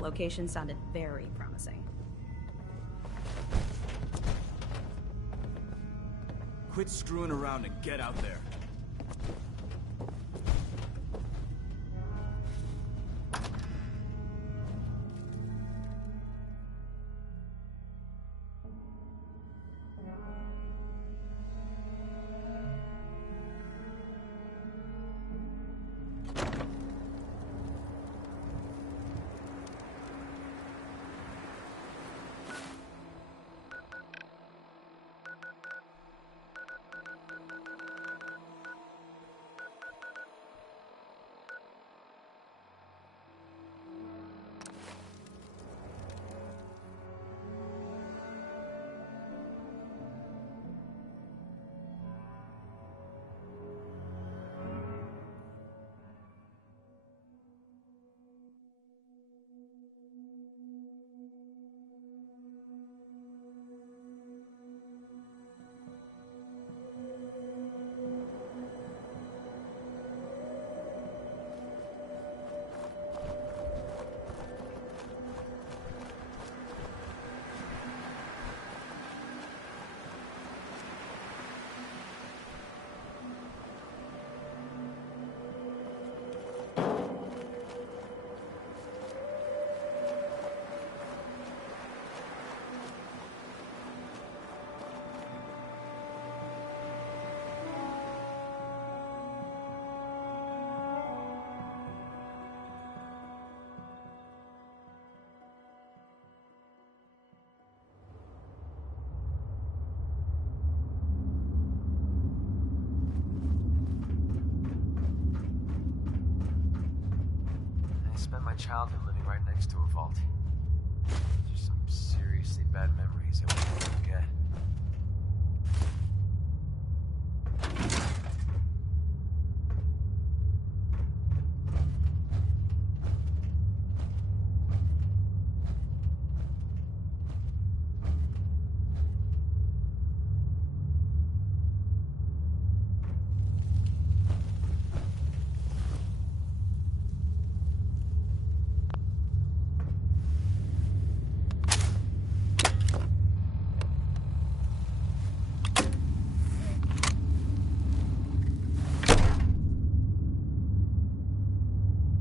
The location sounded very promising. Quit screwing around and get out there. Spent my childhood living right next to a vault. Just some seriously bad memories I won't forget.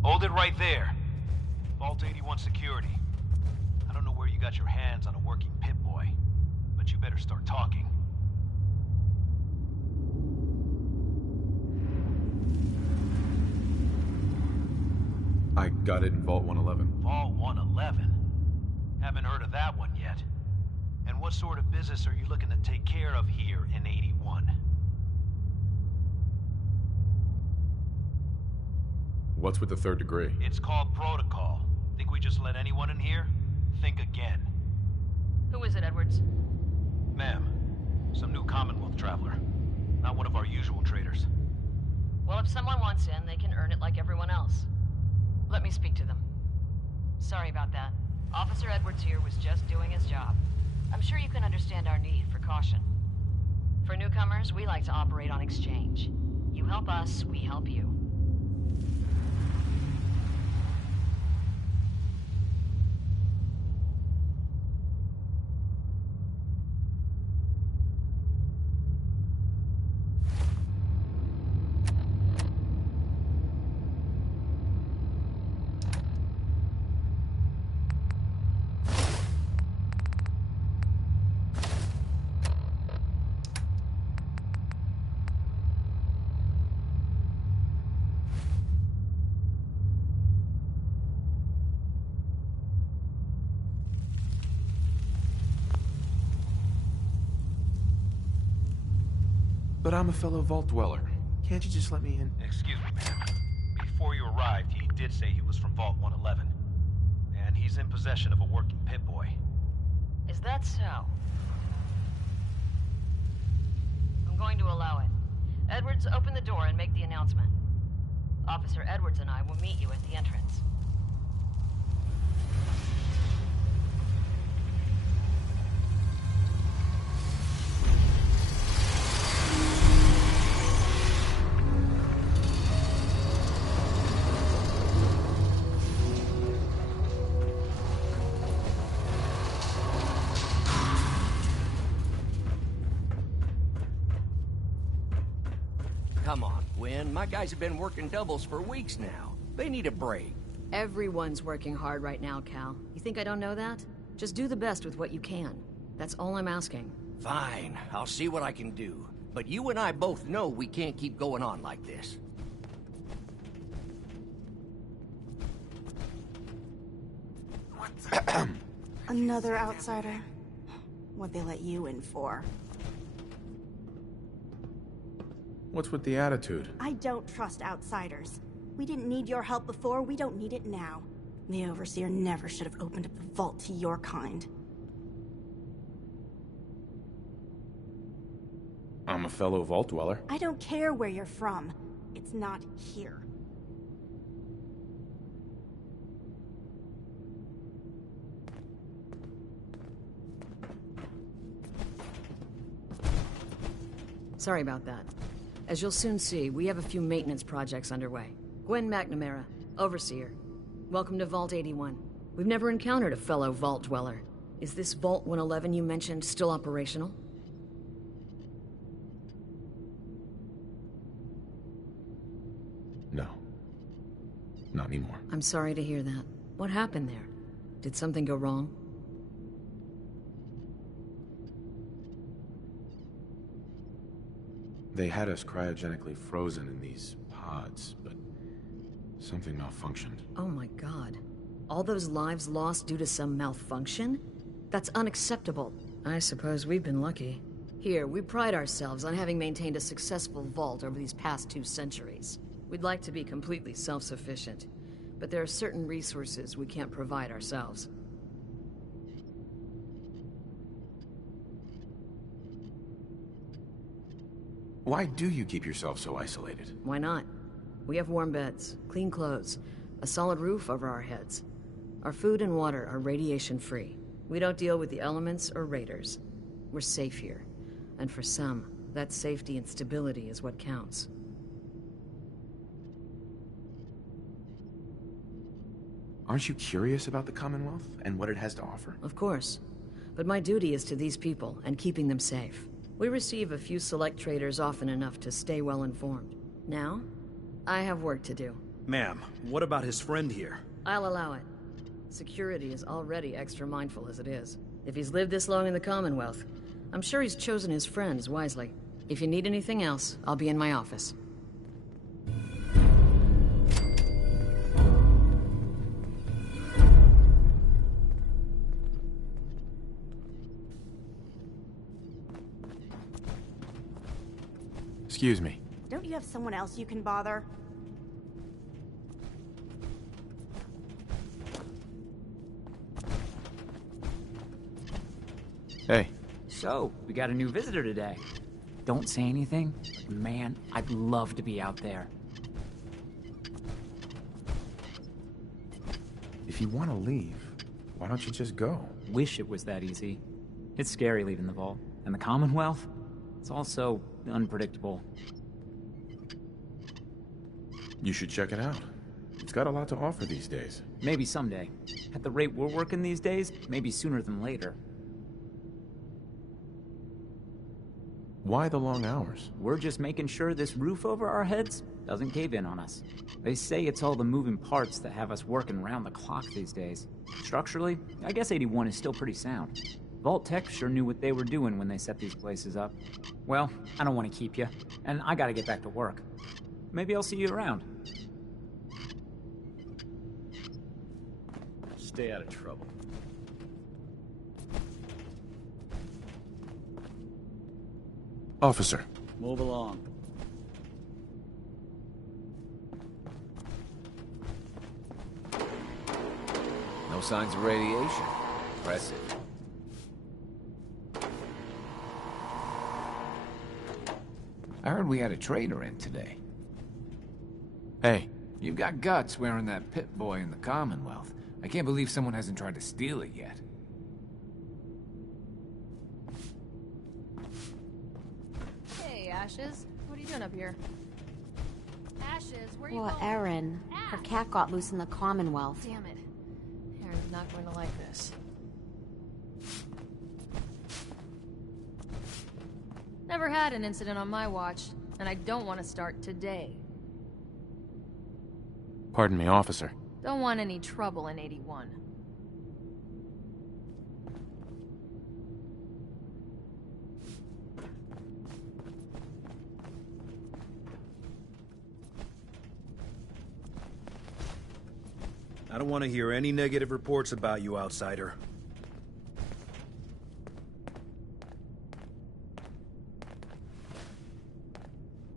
Hold it right there. Vault 81 security. I don't know where you got your hands on a working Pip-Boy, but you better start talking. I got it in Vault 111. Vault 111? Haven't heard of that one yet. And what sort of business are you looking to take care of here in 81? What's with the third degree? It's called protocol. Think we just let anyone in here? Think again. Who is it, Edwards? Ma'am, some new Commonwealth traveler. Not one of our usual traders. Well, if someone wants in, they can earn it like everyone else. Let me speak to them. Sorry about that. Officer Edwards here was just doing his job. I'm sure you can understand our need for caution. For newcomers, we like to operate on exchange. You help us, we help you. But I'm a fellow Vault Dweller. Can't you just let me in? Excuse me, ma'am. Before you arrived, he did say he was from Vault 111. And he's in possession of a working Pip-Boy. Is that so? I'm going to allow it. Edwards, open the door and make the announcement. Officer Edwards and I will meet you at the entrance. Come on, Gwen. My guys have been working doubles for weeks now. They need a break. Everyone's working hard right now, Cal. You think I don't know that? Just do the best with what you can. That's all I'm asking. Fine, I'll see what I can do. But you and I both know we can't keep going on like this. Another outsider? What'd they let you in for? What's with the attitude? I don't trust outsiders. We didn't need your help before, we don't need it now. The Overseer never should have opened up the vault to your kind. I'm a fellow Vault Dweller. I don't care where you're from. It's not here. Sorry about that. As you'll soon see, we have a few maintenance projects underway. Gwen McNamara, Overseer. Welcome to Vault 81. We've never encountered a fellow Vault Dweller. Is this Vault 111 you mentioned still operational? No. Not anymore. I'm sorry to hear that. What happened there? Did something go wrong? They had us cryogenically frozen in these pods, but something malfunctioned. Oh my god. All those lives lost due to some malfunction? That's unacceptable. I suppose we've been lucky. Here, we pride ourselves on having maintained a successful vault over these past 2 centuries. We'd like to be completely self-sufficient, but there are certain resources we can't provide ourselves. Why do you keep yourself so isolated? Why not? We have warm beds, clean clothes, a solid roof over our heads. Our food and water are radiation-free. We don't deal with the elements or raiders. We're safe here. And for some, that safety and stability is what counts. Aren't you curious about the Commonwealth and what it has to offer? Of course. But my duty is to these people and keeping them safe. We receive a few select traders often enough to stay well informed. Now, I have work to do. Ma'am, what about his friend here? I'll allow it. Security is already extra mindful as it is. If he's lived this long in the Commonwealth, I'm sure he's chosen his friends wisely. If you need anything else, I'll be in my office. Excuse me. Don't you have someone else you can bother? Hey. So, we got a new visitor today. Don't say anything. Man, I'd love to be out there. If you want to leave, why don't you just go? Wish it was that easy. It's scary leaving the vault. And the Commonwealth? It's all so unpredictable. You should check it out. It's got a lot to offer these days. Maybe someday. At the rate we're working these days, maybe sooner than later. Why the long hours? We're just making sure this roof over our heads doesn't cave in on us. They say it's all the moving parts that have us working round the clock these days. Structurally, I guess 81 is still pretty sound. Vault Tech sure knew what they were doing when they set these places up. Well, I don't want to keep you, and I gotta get back to work. Maybe I'll see you around. Stay out of trouble. Officer. Move along. No signs of radiation. Impressive. I heard we had a trader in today. Hey. You've got guts wearing that pit boy in the Commonwealth. I can't believe someone hasn't tried to steal it yet. Hey, Ashes. What are you doing up here? Ashes, where are you Well, going? Erin. Her cat got loose in the Commonwealth. Damn it. Erin's not going to like this. Never had an incident on my watch. And I don't want to start today. Pardon me, officer. Don't want any trouble in 81. I don't want to hear any negative reports about you, outsider.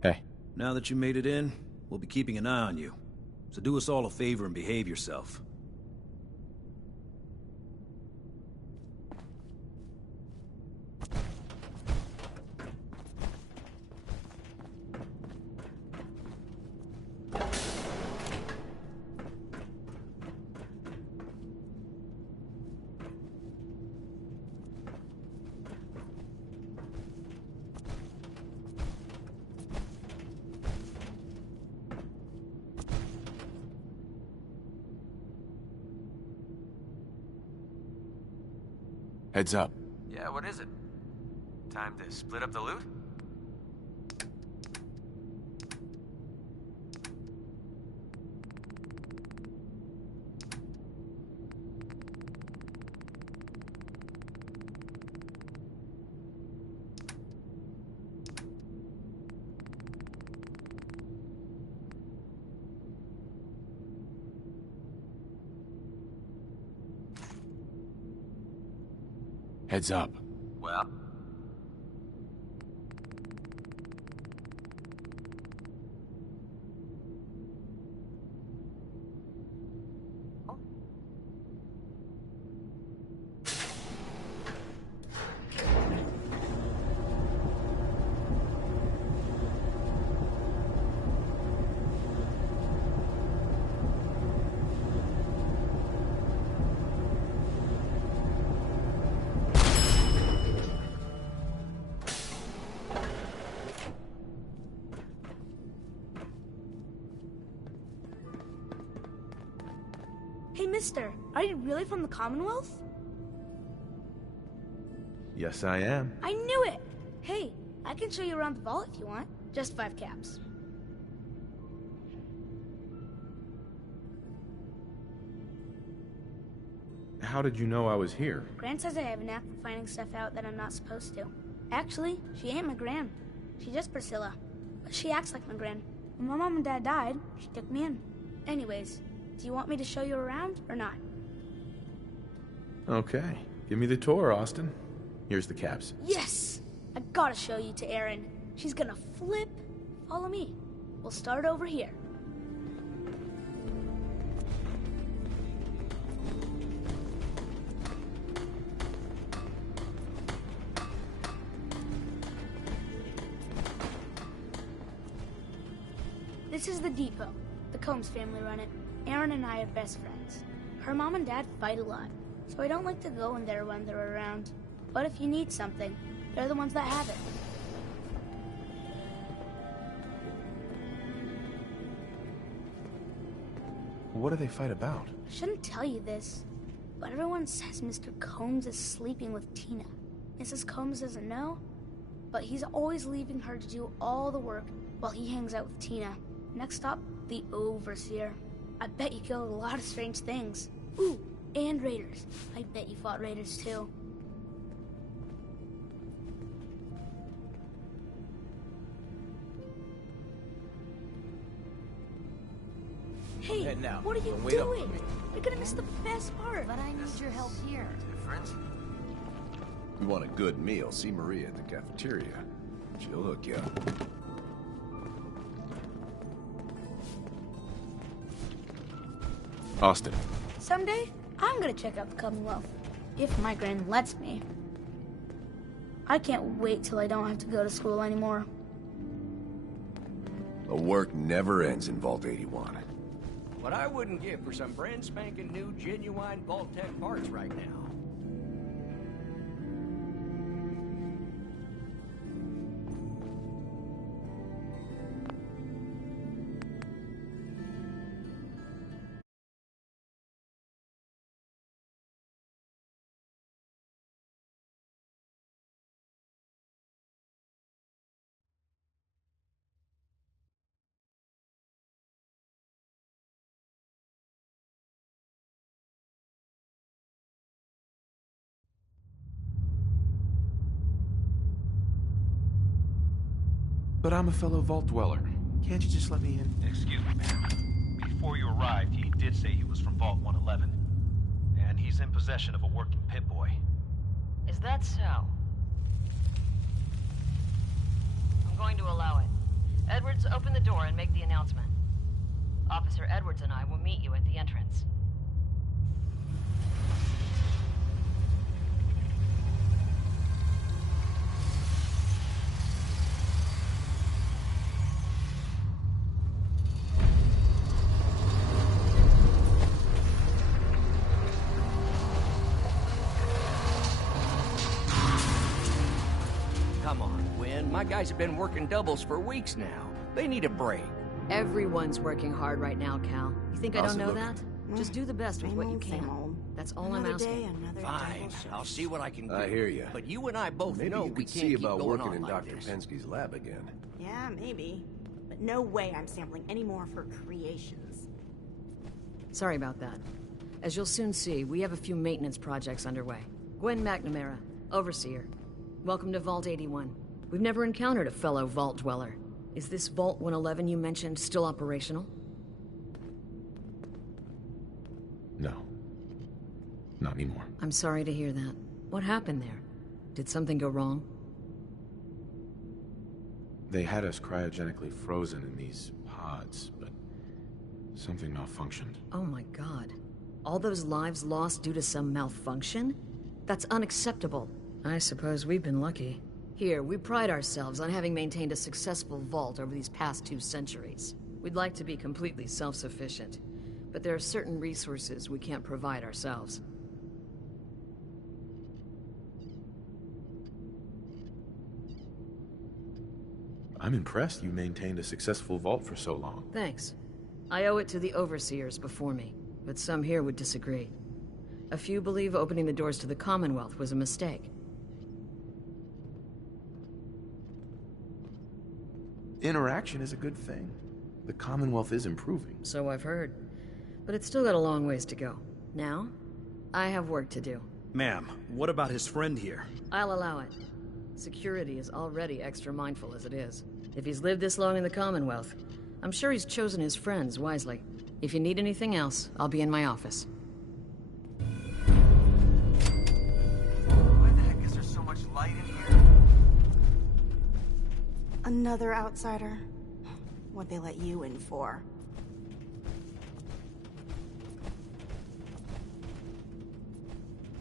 Hey. Now that you made it in, we'll be keeping an eye on you. So do us all a favor and behave yourself. Heads up. Yeah, what is it? Time to split up the loot? Heads up. Well? Hey, mister, are you really from the Commonwealth? Yes, I am. I knew it! Hey, I can show you around the vault if you want. Just 5 caps. How did you know I was here? Gran says I have a knack for finding stuff out that I'm not supposed to. Actually, she ain't my Gran. She's just Priscilla. But she acts like my Gran. When my mom and dad died, she took me in. Anyways, do you want me to show you around or not? Okay. Give me the tour, Austin. Here's the caps. Yes! I gotta show you to Erin. She's gonna flip. Follow me. We'll start over here. This is the depot. The Combs family run it. Erin and I are best friends. Her mom and dad fight a lot, so I don't like to go in there when they're around. But if you need something, they're the ones that have it. What do they fight about? I shouldn't tell you this, but everyone says Mr. Combs is sleeping with Tina. Mrs. Combs doesn't know, but he's always leaving her to do all the work while he hangs out with Tina. Next stop, the Overseer. I bet you killed a lot of strange things. Ooh, and raiders. I bet you fought raiders too. Hey, And now, what are you don't wait up for doing? me. You're gonna miss the best part. But I need your help here. Different? You want a good meal, see Maria at the cafeteria. She'll hook you up. Austin. Someday, I'm gonna check out the Commonwealth. If my Gran lets me. I can't wait till I don't have to go to school anymore. The work never ends in Vault 81. What I wouldn't give for some brand spanking new genuine Vault-Tec parts right now. But I'm a fellow vault dweller. Can't you just let me in? Excuse me, ma'am. Before you arrived, he did say he was from Vault 111. And he's in possession of a working pit-boy. Is that so? I'm going to allow it. Edwards, open the door and make the announcement. Officer Edwards and I will meet you at the entrance. Come on, Gwen. My guys have been working doubles for weeks now. They need a break. Everyone's working hard right now, Cal. You think I don't know that? Just do the best with what you Same can. old. That's all I'm Another asking. day, another Fine. double shift. I'll see what I can do. I hear you. But you and I both Maybe know you we could can't see keep about going working on in like Dr. this. Penske's lab again. Yeah, maybe. But no way I'm sampling any more of her creations. Sorry about that. As you'll soon see, we have a few maintenance projects underway. Gwen McNamara, Overseer. Welcome to Vault 81. We've never encountered a fellow Vault Dweller. Is this Vault 111 you mentioned still operational? No. Not anymore. I'm sorry to hear that. What happened there? Did something go wrong? They had us cryogenically frozen in these pods, but something malfunctioned. Oh my god. All those lives lost due to some malfunction? That's unacceptable. I suppose we've been lucky. Here, we pride ourselves on having maintained a successful vault over these past 2 centuries. We'd like to be completely self-sufficient, but there are certain resources we can't provide ourselves. I'm impressed you maintained a successful vault for so long. Thanks. I owe it to the overseers before me, but some here would disagree. A few believe opening the doors to the Commonwealth was a mistake. Interaction is a good thing. The Commonwealth is improving. So I've heard. But it's still got a long ways to go. Now, I have work to do. Ma'am, what about his friend here? I'll allow it. Security is already extra mindful as it is. If he's lived this long in the Commonwealth, I'm sure he's chosen his friends wisely. If you need anything else, I'll be in my office. Why the heck is there so much light in here? Another outsider? What'd they let you in for?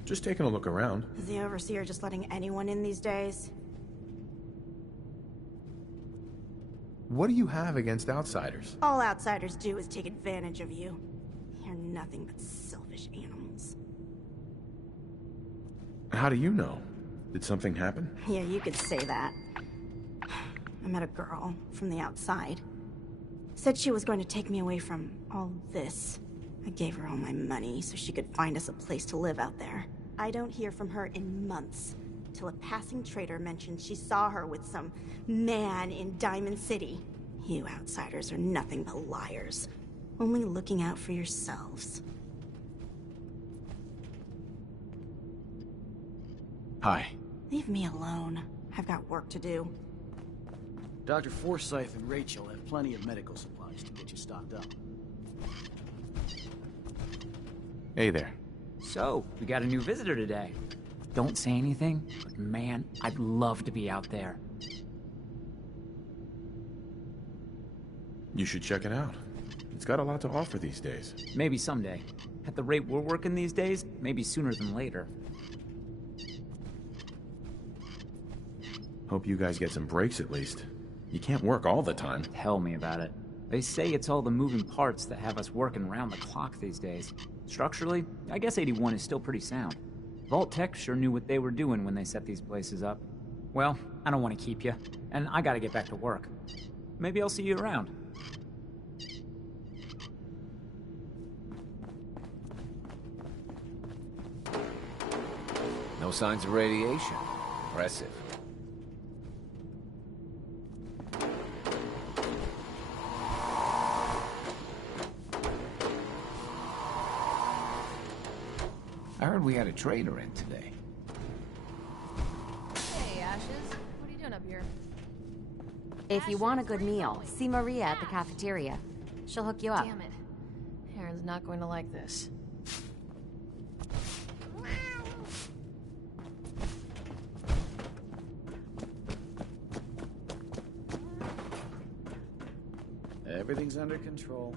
Just taking a look around. Is the Overseer just letting anyone in these days? What do you have against outsiders? All outsiders do is take advantage of you. You're nothing but selfish animals. How do you know? Did something happen? Yeah, you could say that. I met a girl from the outside. Said she was going to take me away from all this. I gave her all my money so she could find us a place to live out there. I don't hear from her in months, till a passing trader mentioned she saw her with some man in Diamond City. You outsiders are nothing but liars, only looking out for yourselves. Hi. Leave me alone. I've got work to do. Dr. Forsyth and Rachel have plenty of medical supplies to get you stocked up. Hey there. So, we got a new visitor today. Don't say anything, but man, I'd love to be out there. You should check it out. It's got a lot to offer these days. Maybe someday. At the rate we're working these days, maybe sooner than later. Hope you guys get some breaks at least. You can't work all the time. Tell me about it. They say it's all the moving parts that have us working around the clock these days. Structurally, I guess 81 is still pretty sound. Vault Tech sure knew what they were doing when they set these places up. Well, I don't want to keep you, and I gotta get back to work. Maybe I'll see you around. No signs of radiation. Impressive. I heard we had a trader in today. Hey, Ashes. What are you doing up here? If you want a good meal, see Maria at the cafeteria. She'll hook you up. Damn it. Aaron's not going to like this. Everything's under control.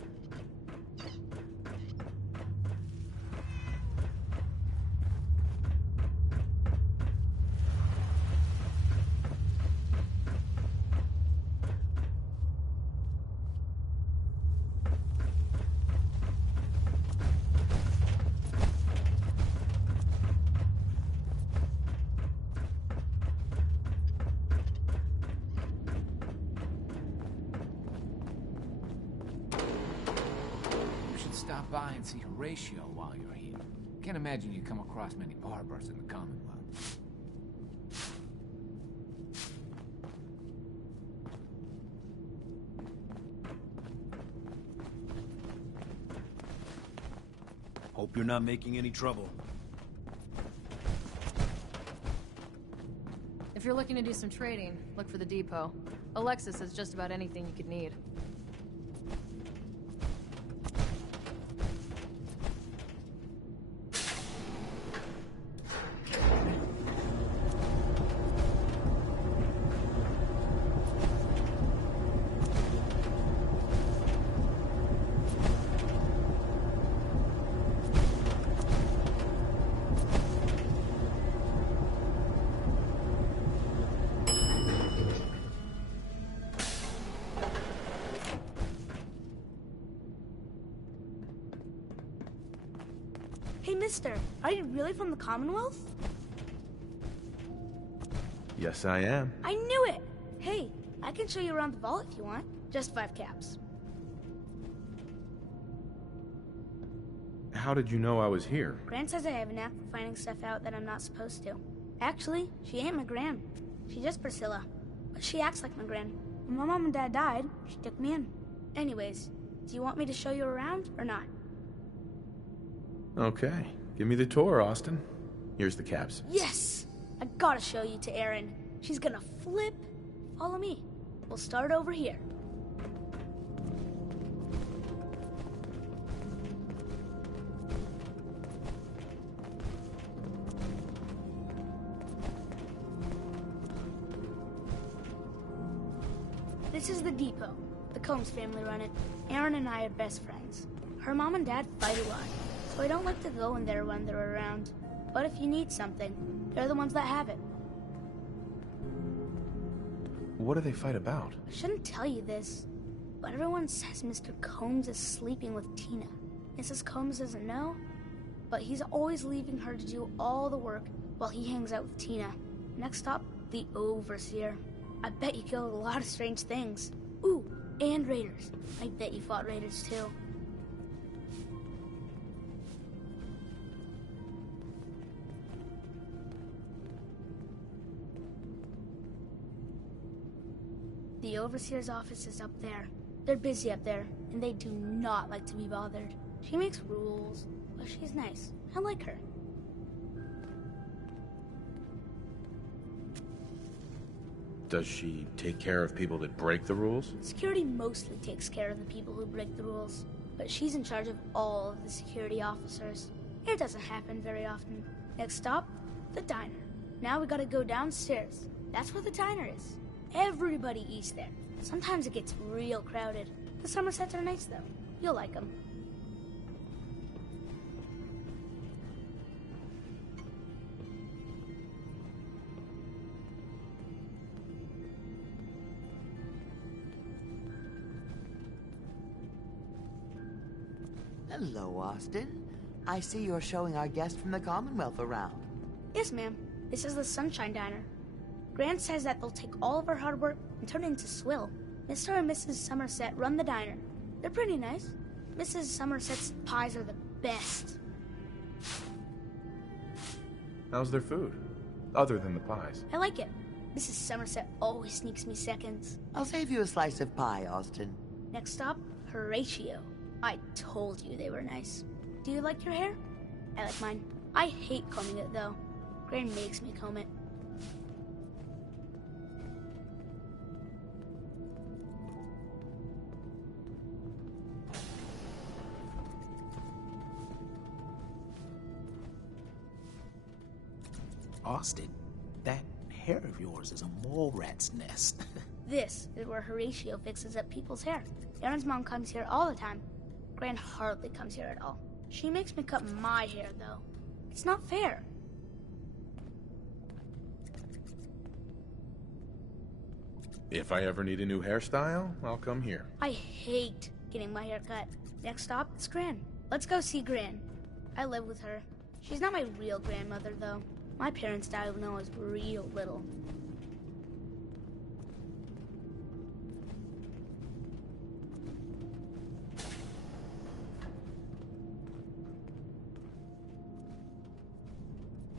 Stop by and see Horatio while you're here. Can't imagine you come across many barbers in the Commonwealth. Hope you're not making any trouble. If you're looking to do some trading, look for the depot. Alexis has just about anything you could need. Hey, mister, are you really from the Commonwealth? Yes, I am. I knew it! Hey, I can show you around the vault if you want. Just 5 caps. How did you know I was here? Gran says I have a knack for finding stuff out that I'm not supposed to. Actually, she ain't my Gran. She's just Priscilla. But she acts like my Gran. When my mom and dad died, she took me in. Anyways, do you want me to show you around or not? Okay. Give me the tour, Austin. Here's the caps. Yes! I gotta show you to Erin. She's gonna flip. Follow me. We'll start over here. This is the depot. The Combs family run it. Erin and I are best friends. Her mom and dad fight a lot, so I don't like to go in there when they're around. But if you need something, they're the ones that have it. What do they fight about? I shouldn't tell you this, but everyone says Mr. Combs is sleeping with Tina. Mrs. Combs doesn't know, but he's always leaving her to do all the work while he hangs out with Tina. Next stop, the Overseer. I bet you killed a lot of strange things. Ooh, and raiders. I bet you fought raiders too. The Overseer's office is up there. They're busy up there, and they do not like to be bothered. She makes rules, but she's nice. I like her. Does she take care of people that break the rules? Security mostly takes care of the people who break the rules, but she's in charge of all of the security officers. It doesn't happen very often. Next stop, the diner. Now we gotta go downstairs. That's where the diner is. Everybody eats there. Sometimes it gets real crowded. The Somersets are nice though. You'll like them. Hello, Austin. I see you're showing our guest from the Commonwealth around. Yes, ma'am. This is the Sunshine Diner. Grant says that they'll take all of our hard work and turn it into swill. Mr. and Mrs. Somerset run the diner. They're pretty nice. Mrs. Somerset's pies are the best. How's their food? Other than the pies. I like it. Mrs. Somerset always sneaks me seconds. I'll save you a slice of pie, Austin. Next stop, Horatio. I told you they were nice. Do you like your hair? I like mine. I hate combing it, though. Gran makes me comb it. Austin, that hair of yours is a mole rat's nest. This is where Horatio fixes up people's hair. Aaron's mom comes here all the time. Gran hardly comes here at all. She makes me cut my hair, though. It's not fair. If I ever need a new hairstyle, I'll come here. I hate getting my hair cut. Next stop is Gran. Let's go see Gran. I live with her. She's not my real grandmother, though. My parents died when I was real little.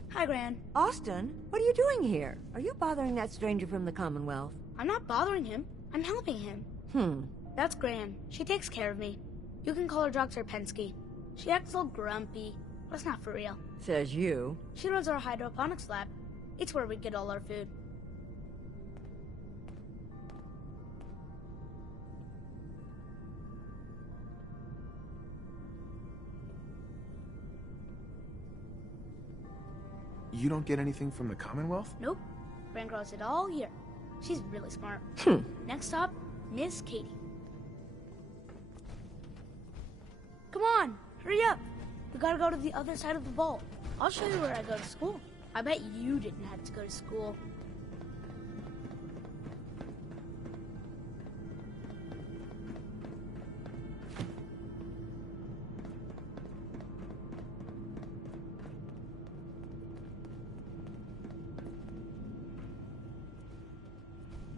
Hi, Gran. Austin, what are you doing here? Are you bothering that stranger from the Commonwealth? I'm not bothering him. I'm helping him. That's Gran. She takes care of me. You can call her Dr. Pensky. She acts all grumpy, but it's not for real. Says you. She runs our hydroponics lab. It's where we get all our food. You don't get anything from the Commonwealth? Nope. Gran grows it all here. She's really smart. Next stop, Miss Katie. Come on, hurry up. We gotta go to the other side of the vault. I'll show you where I go to school. I bet you didn't have to go to school.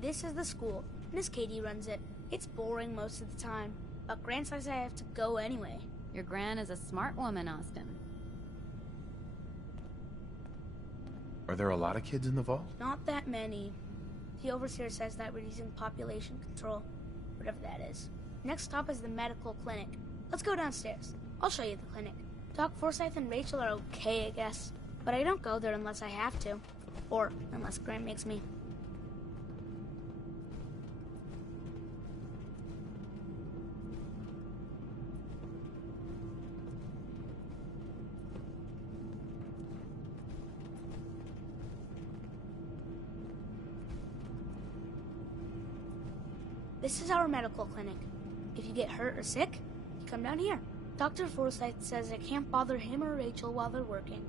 This is the school. Miss Katie runs it. It's boring most of the time, but Gran says I have to go anyway. Your Gran is a smart woman, Austin. Are there a lot of kids in the vault? Not that many. The overseer says that we're using population control, whatever that is. Next stop is the medical clinic. Let's go downstairs. I'll show you the clinic. Doc Forsyth and Rachel are okay, I guess. But I don't go there unless I have to. Or unless Gran makes me. This is our medical clinic. If you get hurt or sick, you come down here. Dr. Forsyth says I can't bother him or Rachel while they're working.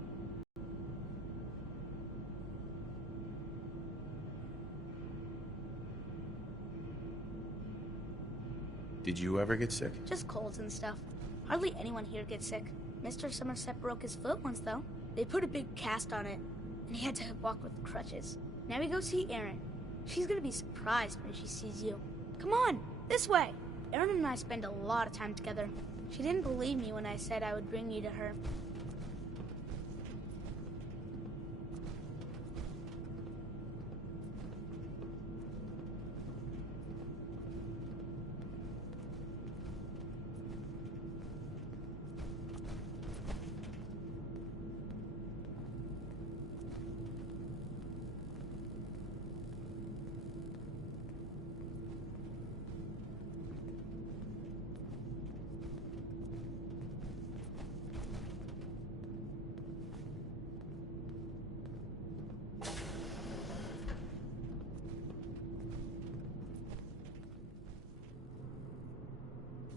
Did you ever get sick? Just colds and stuff. Hardly anyone here gets sick. Mr. Somerset broke his foot once, though. They put a big cast on it, and he had to walk with crutches. Now we go see Erin. She's gonna be surprised when she sees you. Come on, this way. Erin and I spend a lot of time together. She didn't believe me when I said I would bring you to her.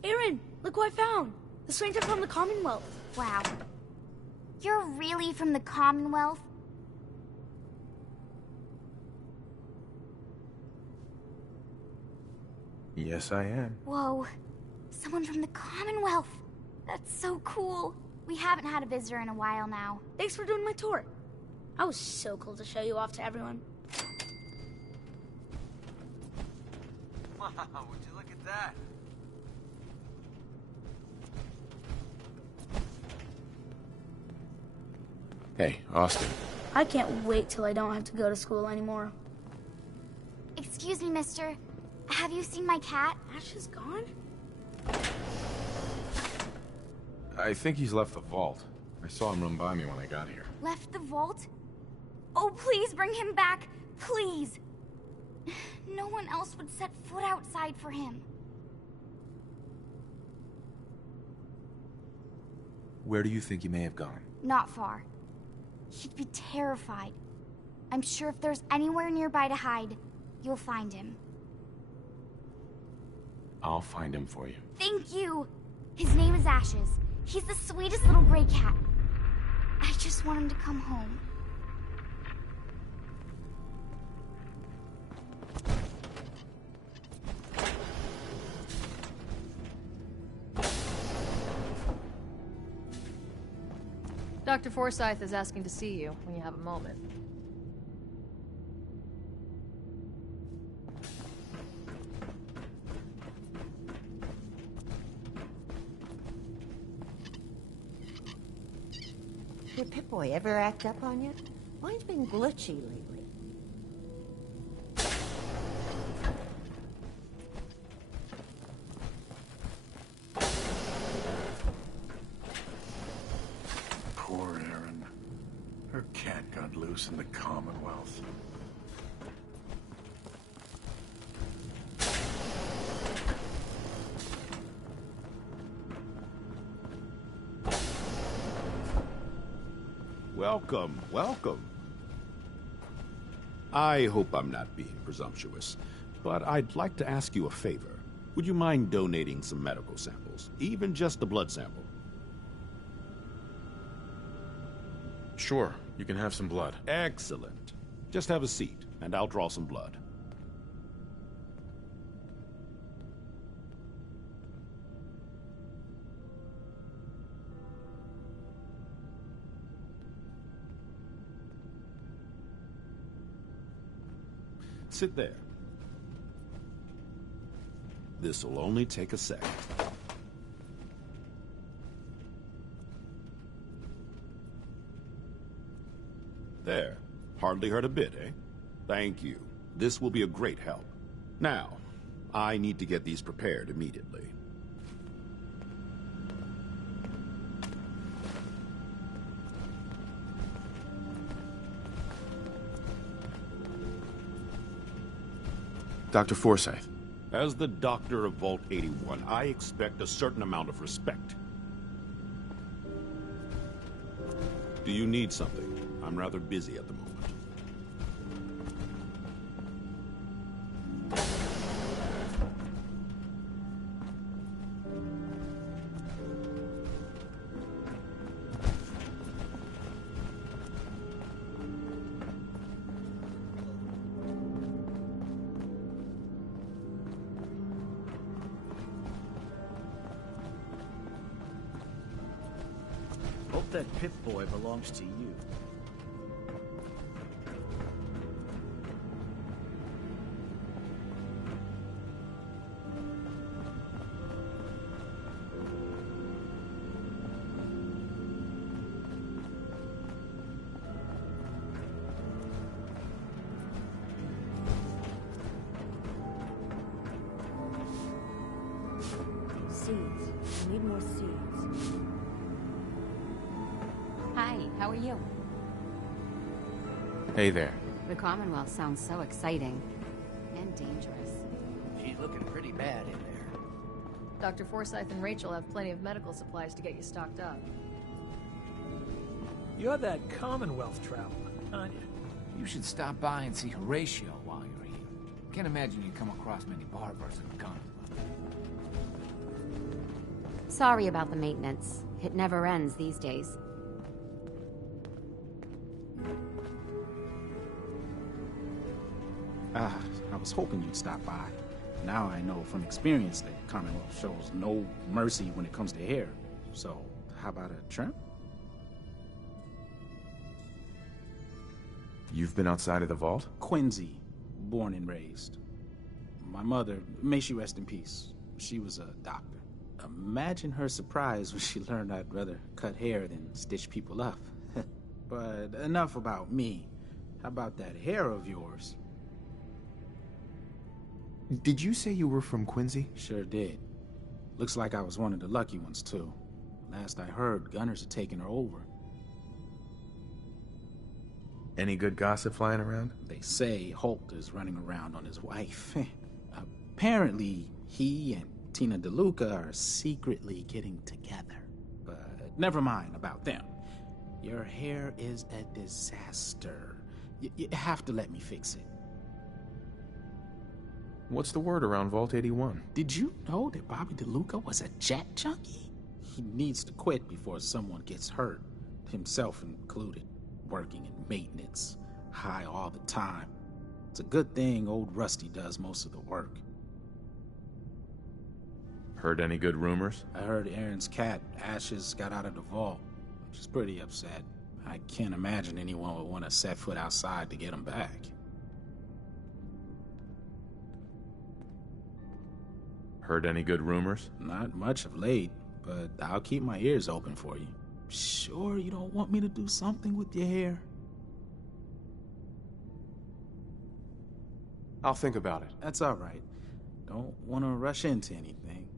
Erin, look who I found! The stranger from the Commonwealth. Wow. You're really from the Commonwealth? Yes, I am. Whoa. Someone from the Commonwealth. That's so cool. We haven't had a visitor in a while now. Thanks for doing my tour. I was so cool to show you off to everyone. Wow, would you look at that? Hey, Austin. I can't wait till I don't have to go to school anymore. Excuse me, mister. Have you seen my cat? Ash is gone? I think he's left the vault. I saw him run by me when I got here. Left the vault? Oh, please bring him back. Please. No one else would set foot outside for him. Where do you think he may have gone? Not far. He'd be terrified. I'm sure if there's anywhere nearby to hide, you'll find him. I'll find him for you. Thank you! His name is Ashes. He's the sweetest little gray cat. I just want him to come home. Dr. Forsyth is asking to see you when you have a moment. Did Pip-Boy ever act up on you? Mine's been glitchy lately. Poor Erin. Her cat got loose in the Commonwealth. Welcome, welcome. I hope I'm not being presumptuous, but I'd like to ask you a favor. Would you mind donating some medical samples, even just a blood sample? Sure, you can have some blood. Excellent. Just have a seat, and I'll draw some blood. Sit there. This'll only take a second. There. Hardly hurt a bit, eh? Thank you. This will be a great help. Now, I need to get these prepared immediately. Dr. Forsyth. As the doctor of Vault 81, I expect a certain amount of respect. Do you need something? I'm rather busy at the moment. Hope that Pip-Boy belongs to you. Seeds. I need more seeds. Hi, how are you? Hey there. The Commonwealth sounds so exciting. And dangerous. She's looking pretty bad in there. Dr. Forsyth and Rachel have plenty of medical supplies to get you stocked up. You're that Commonwealth traveler, aren't you? You should stop by and see Horatio while you're here. Can't imagine you come across many barbers in the Commonwealth. Sorry about the maintenance. It never ends these days. I was hoping you'd stop by. Now I know from experience that Commonwealth shows no mercy when it comes to hair. So, how about a trim? You've been outside of the vault? Quincy, born and raised. My mother, may she rest in peace, she was a doctor. Imagine her surprise when she learned I'd rather cut hair than stitch people up. But enough about me. How about that hair of yours? Did you say you were from Quincy? Sure did. Looks like I was one of the lucky ones, too. Last I heard, gunners had taken her over. Any good gossip flying around? They say Holt is running around on his wife. Apparently, he and Tina DeLuca are secretly getting together. But never mind about them. Your hair is a disaster. You have to let me fix it. What's the word around Vault 81? Did you know that Bobby DeLuca was a jet junkie? He needs to quit before someone gets hurt, himself included, working in maintenance, high all the time. It's a good thing old Rusty does most of the work. Heard any good rumors? I heard Aaron's cat, Ashes, got out of the vault, which is pretty upset. I can't imagine anyone would want to set foot outside to get him back. Heard any good rumors? Not much of late, but I'll keep my ears open for you. Sure you don't want me to do something with your hair? I'll think about it. That's all right. Don't want to rush into anything.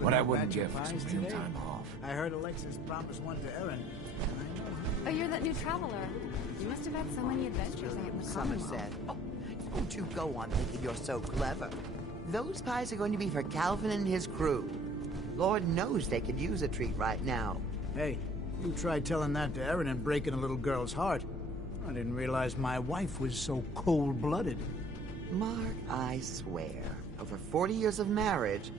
What I wouldn't give for some real time off. I heard Alexis promised one to Erin. Oh, you're that new traveler. You must have had so many adventures out in the Somerset. Oh, don't you go on thinking you're so clever. Those pies are going to be for Calvin and his crew. Lord knows they could use a treat right now. Hey, you tried telling that to Erin and breaking a little girl's heart. I didn't realize my wife was so cold-blooded. Mark, I swear, over 40 years of marriage,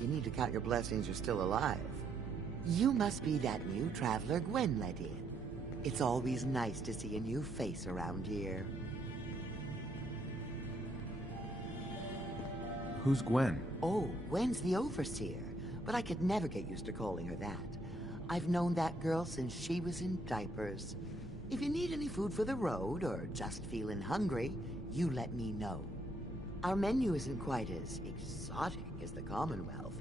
you need to count your blessings you're still alive. You must be that new traveler Gwen let in. It's always nice to see a new face around here. Who's Gwen? Oh, Gwen's the overseer, but I could never get used to calling her that. I've known that girl since she was in diapers. If you need any food for the road, or just feeling hungry, you let me know. Our menu isn't quite as exotic as the Commonwealth,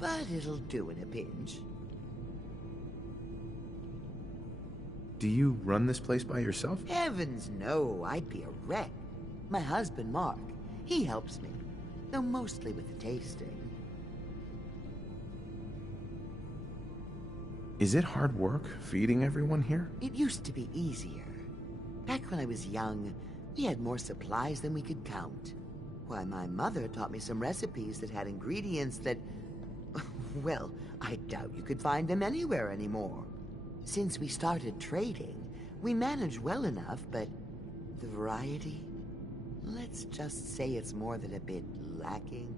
but it'll do in a pinch. Do you run this place by yourself? Heavens no, I'd be a wreck. My husband, Mark, he helps me, though mostly with the tasting. Is it hard work feeding everyone here? It used to be easier. Back when I was young, we had more supplies than we could count. Why, my mother taught me some recipes that had ingredients that... well, I doubt you could find them anywhere anymore. Since we started trading, we managed well enough, but the variety? Let's just say it's more than a bit lacking.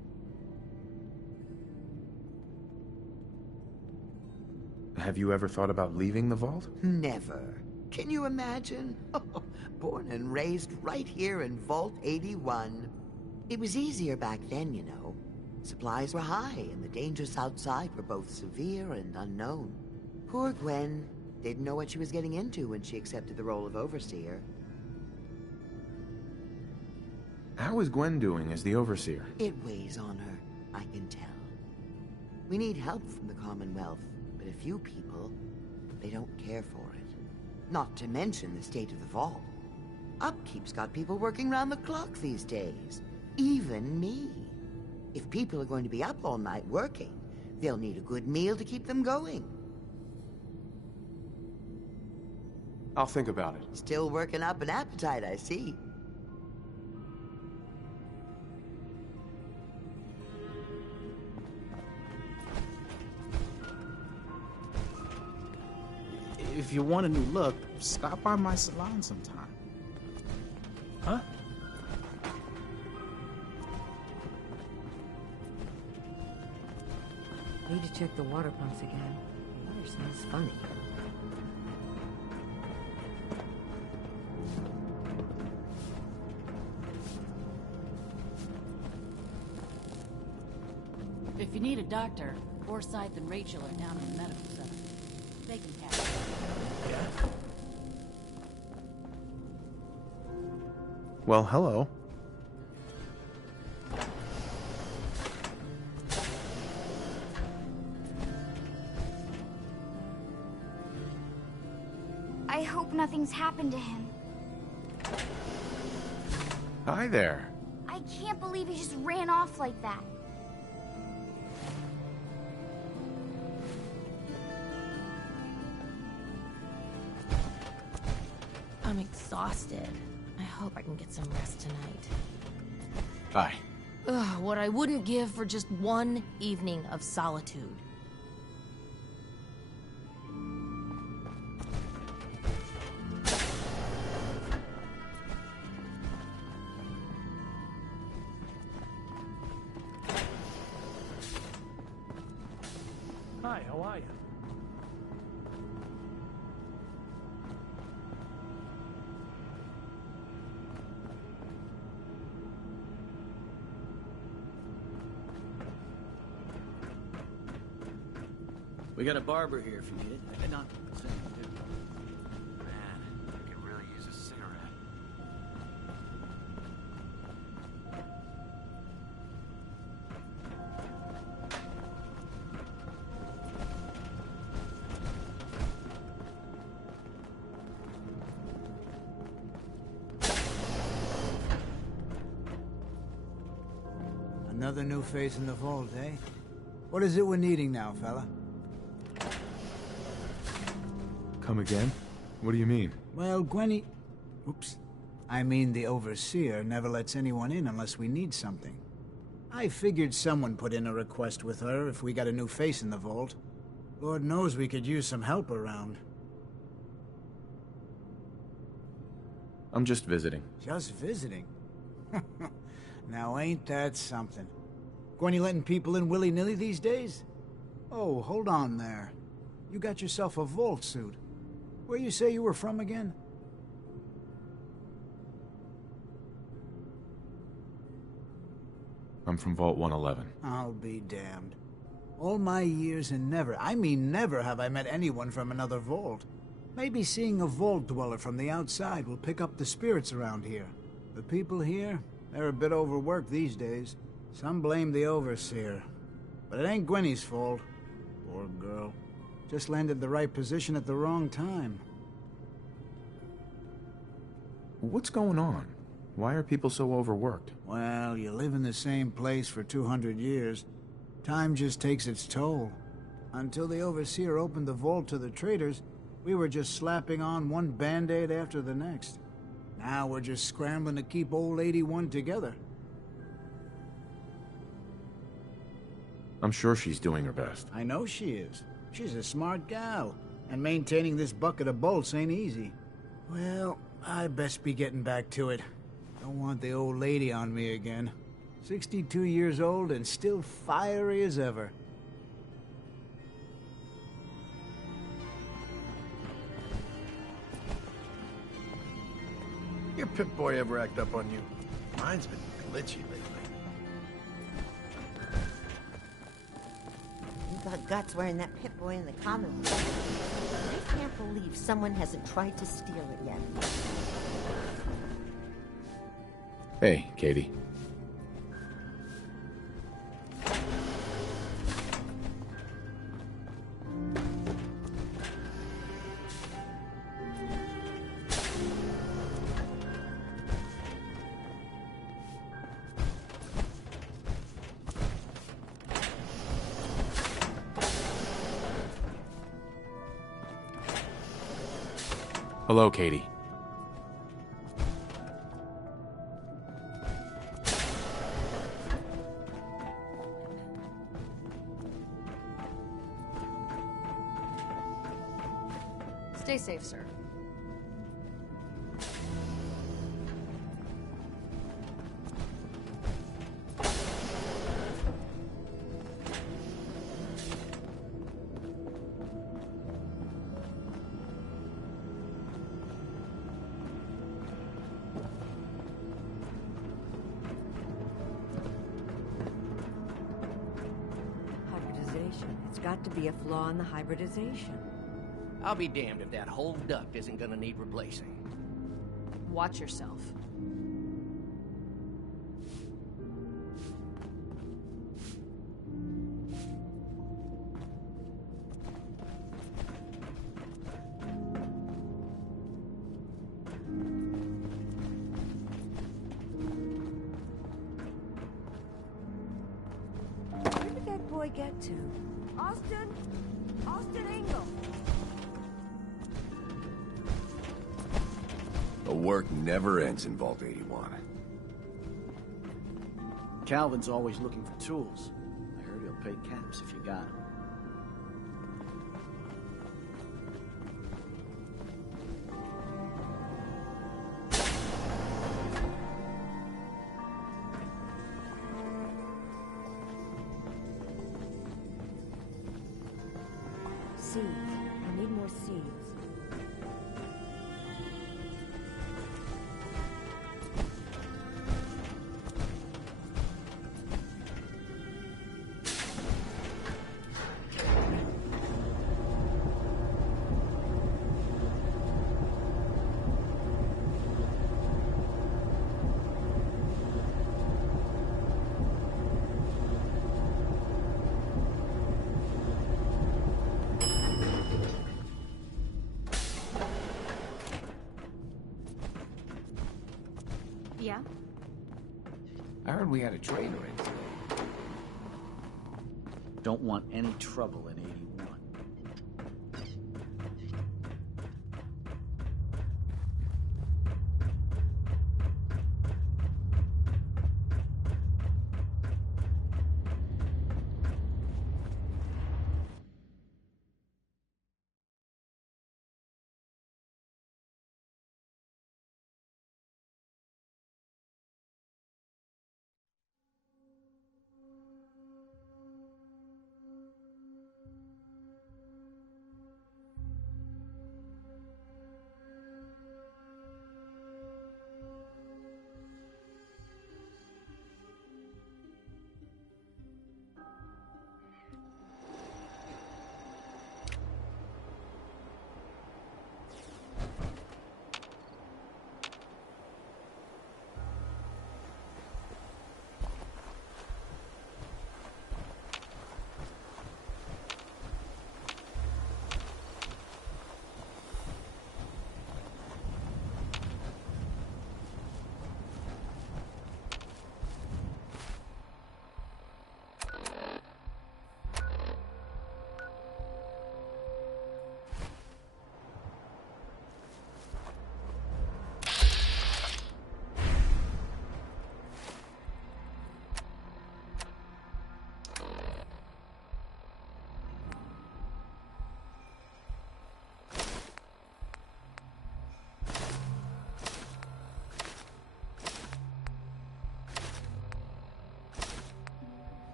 Have you ever thought about leaving the vault? Never. Can you imagine? Born and raised right here in Vault 81. It was easier back then, you know. Supplies were high, and the dangers outside were both severe and unknown. Poor Gwen didn't know what she was getting into when she accepted the role of overseer. How is Gwen doing as the overseer? It weighs on her, I can tell. We need help from the Commonwealth, but a few people, they don't care for it. Not to mention the state of the vault. Upkeep's got people working round the clock these days. Even me. If people are going to be up all night working, they'll need a good meal to keep them going. I'll think about it. Still working up an appetite, I see. If you want a new look, stop by my salon sometime. Huh? Need to check the water pumps again. Water smells funny. If you need a doctor, Forsyth and Rachel are down in the medical center. They can catch you. Yeah? Well, hello. I hope nothing's happened to him. Hi there. I can't believe he just ran off like that. I'm exhausted. I hope I can get some rest tonight. Hi. Ugh, what I wouldn't give for just one evening of solitude. Hi, how are you? We got a barber here if you need it. Man, I could really use a cigarette. Another new face in the vault, eh? What is it we're needing now, fella? Come again? What do you mean? Well, Gwenny... Oops. I mean the Overseer never lets anyone in unless we need something. I figured someone put in a request with her if we got a new face in the vault. Lord knows we could use some help around. I'm just visiting. Just visiting? Now ain't that something? Gwenny letting people in willy-nilly these days? Oh, hold on there. You got yourself a vault suit. Where you say you were from again? I'm from Vault 111. I'll be damned. All my years and never, I mean never, have I met anyone from another vault. Maybe seeing a vault dweller from the outside will pick up the spirits around here. The people here, they're a bit overworked these days. Some blame the Overseer. But it ain't Gwenny's fault. Poor girl. Just landed the right position at the wrong time. What's going on? Why are people so overworked? Well, you live in the same place for 200 years. Time just takes its toll. Until the Overseer opened the vault to the traders, we were just slapping on one band-aid after the next. Now we're just scrambling to keep old 81 together. I'm sure she's doing her best. I know she is. She's a smart gal. And maintaining this bucket of bolts ain't easy. Well, I best be getting back to it. Don't want the old lady on me again. 62 years old and still fiery as ever. Your Pip-Boy ever act up on you? Mine's been glitchy lately. You got guts wearing that Pip-Boy in the common room. I can't believe someone hasn't tried to steal it yet. Hey, Katie. Hello, Katie. Stay safe, sir. got to be a flaw in the hybridization. I'll be damned if that whole duct isn't gonna need replacing. Watch yourself. Where did that boy get to? Austin? Austin Engel! The work never ends in Vault 81. Calvin's always looking for tools. I heard he'll pay caps if you got 'em. Seeds. I need more seeds. Yeah? I heard we had a trader in today. Don't want any trouble in 81.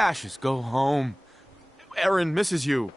Ashes, go home. Aaron misses you.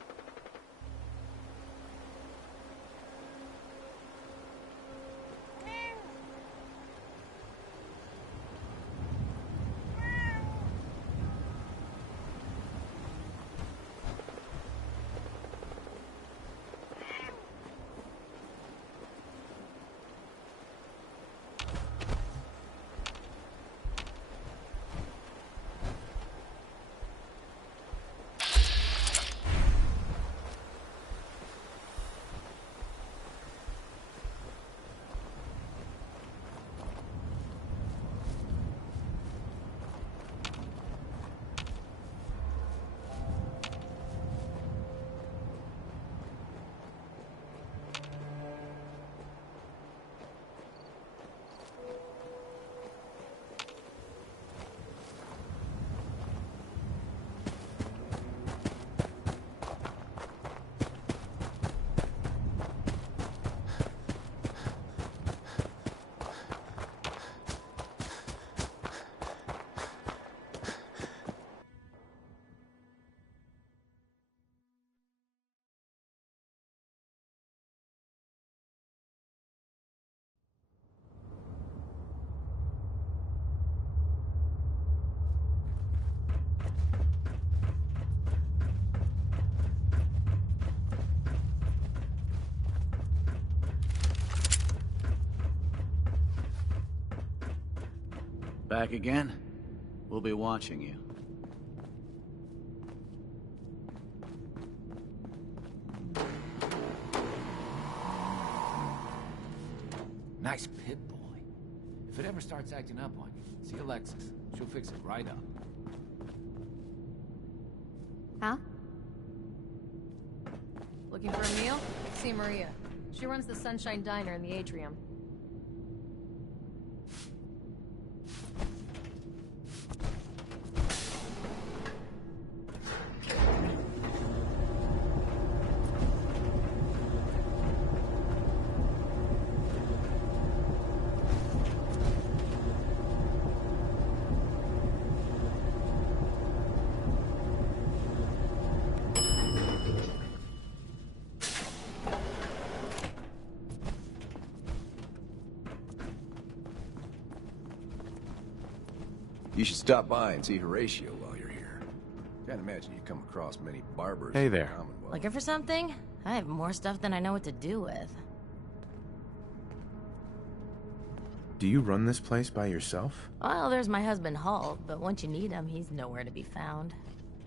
Back again? We'll be watching you. Nice pit boy. If it ever starts acting up on you, see Alexis. She'll fix it right up. Huh? Looking for a meal? See Maria. She runs the Sunshine Diner in the atrium. You should stop by and see Horatio while you're here. Can't imagine you come across many barbers. Hey in the there. Commonwealth. Looking for something? I have more stuff than I know what to do with. Do you run this place by yourself? Well, there's my husband Hulk, but once you need him, he's nowhere to be found.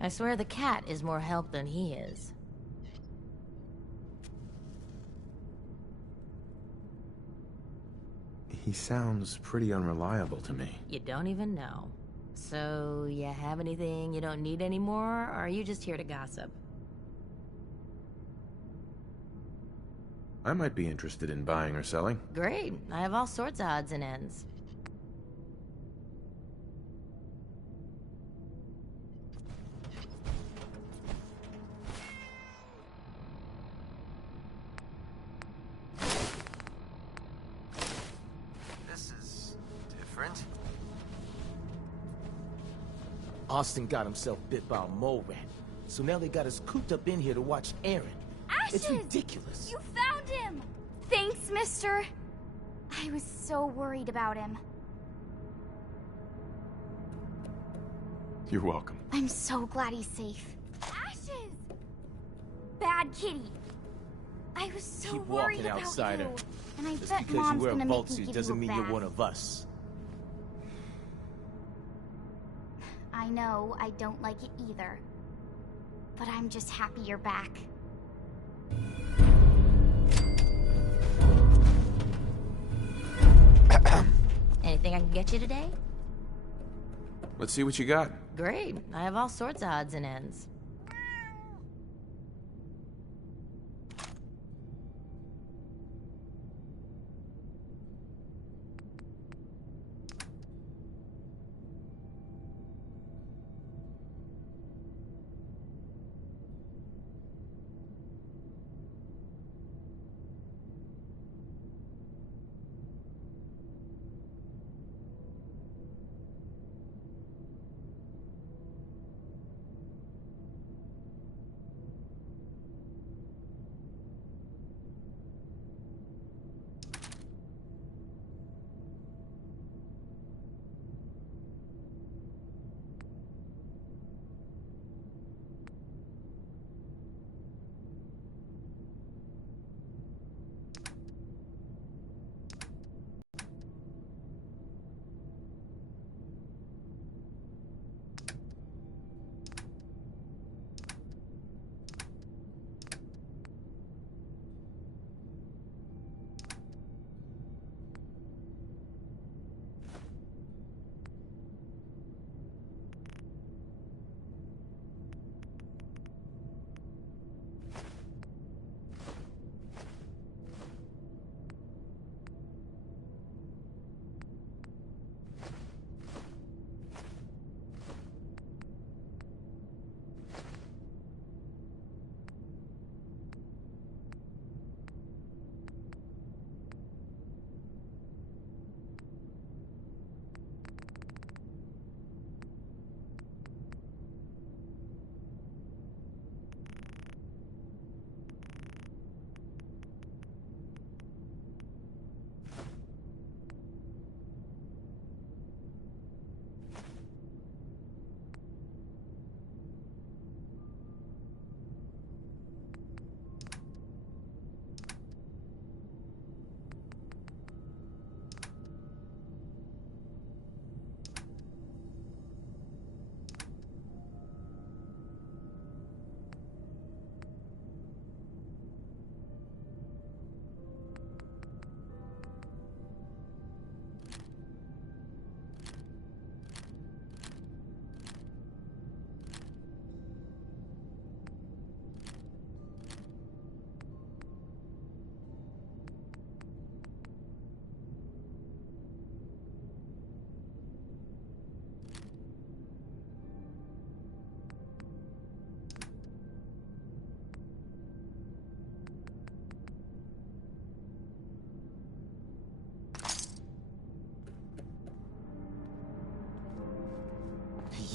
I swear the cat is more help than he is. He sounds pretty unreliable to me. You don't even know. So, you have anything you don't need anymore, or are you just here to gossip? I might be interested in buying or selling. Great. I have all sorts of odds and ends. This is different. Austin got himself bit by a mole rat, so now they got us cooped up in here to watch Aaron. Ashes! It's ridiculous. You found him! Thanks, mister. I was so worried about him. You're welcome. I'm so glad he's safe. Ashes! Bad kitty. I was so Keep worried walking, about outsider. you. And I Just bet because you Mom's wear a gonna vault make me suit give doesn't you a mean you're bath. one of us. I know I don't like it either. But I'm just happy you're back. Anything I can get you today? Let's see what you got. Great. I have all sorts of odds and ends.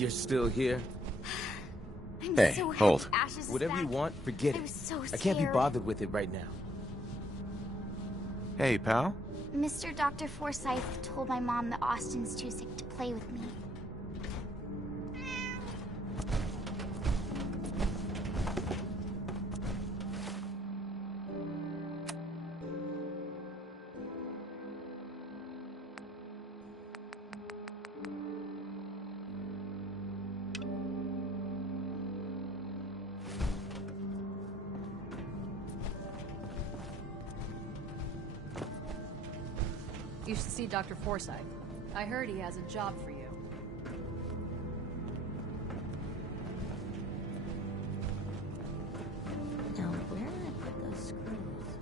You're still here? I'm Hey, so happy hold. Ashes is Whatever you back. want, forget I it. was so I can't be scared. bothered with it right now. Hey, pal. Mr. Dr. Forsyth told my mom that Austin's too sick to play with me. You should see Dr. Forsyth. I heard he has a job for you. Now, where did I put those screws?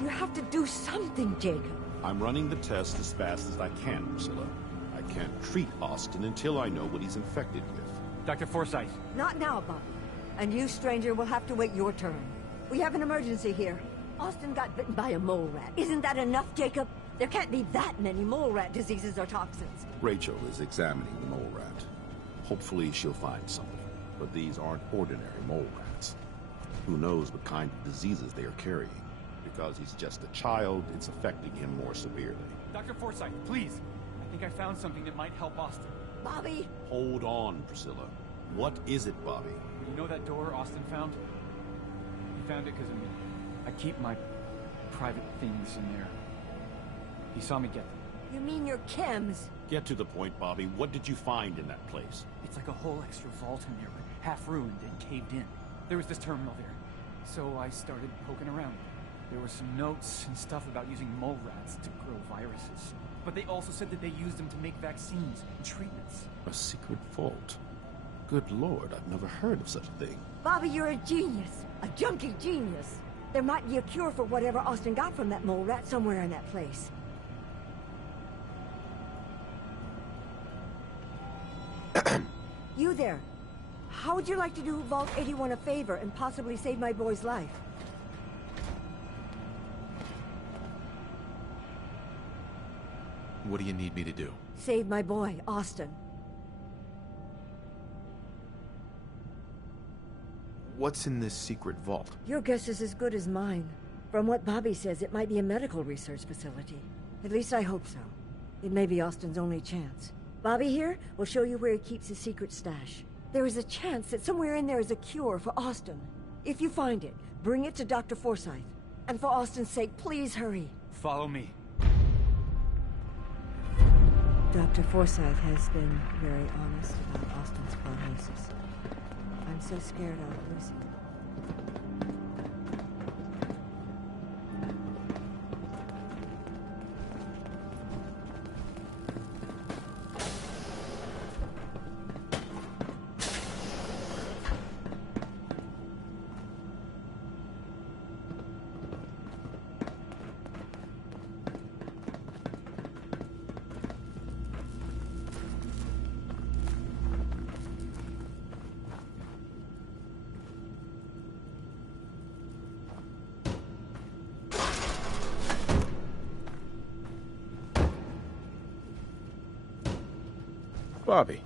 You have to do something, Jacob. I'm running the test as fast as I can, Priscilla. I can't treat Austin until I know what he's infected with. Dr. Forsyth. Not now, Bobby. And you, stranger, will have to wait your turn. We have an emergency here. Austin got bitten by a mole rat. Isn't that enough, Jacob? There can't be that many mole rat diseases or toxins. Rachel is examining the mole rat. Hopefully she'll find something. But these aren't ordinary mole rats. Who knows what kind of diseases they are carrying? Because he's just a child, it's affecting him more severely. Dr. Forsyth, please. I think I found something that might help Austin. Bobby! Hold on, Priscilla. What is it, Bobby? You know that door Austin found? He found it because of me. I keep my private things in there. He saw me get them. You mean your chems? Get to the point, Bobby. What did you find in that place? It's like a whole extra vault in there, but half ruined and caved in. There was this terminal there. So I started poking around. There were some notes and stuff about using mole rats to grow viruses. But they also said that they used them to make vaccines and treatments. A secret vault? Good Lord, I've never heard of such a thing. Bobby, you're a genius. A junkie genius. There might be a cure for whatever Austin got from that mole rat somewhere in that place. You there. How would you like to do Vault 81 a favor and possibly save my boy's life? What do you need me to do? Save my boy, Austin. What's in this secret vault? Your guess is as good as mine. From what Bobby says, it might be a medical research facility. At least I hope so. It may be Austin's only chance. Bobby here will show you where he keeps his secret stash. There is a chance that somewhere in there is a cure for Austin. If you find it, bring it to Dr. Forsyth. And for Austin's sake, please hurry. Follow me. Dr. Forsyth has been very honest about Austin's prognosis. I'm so scared I'll lose him. Bobby.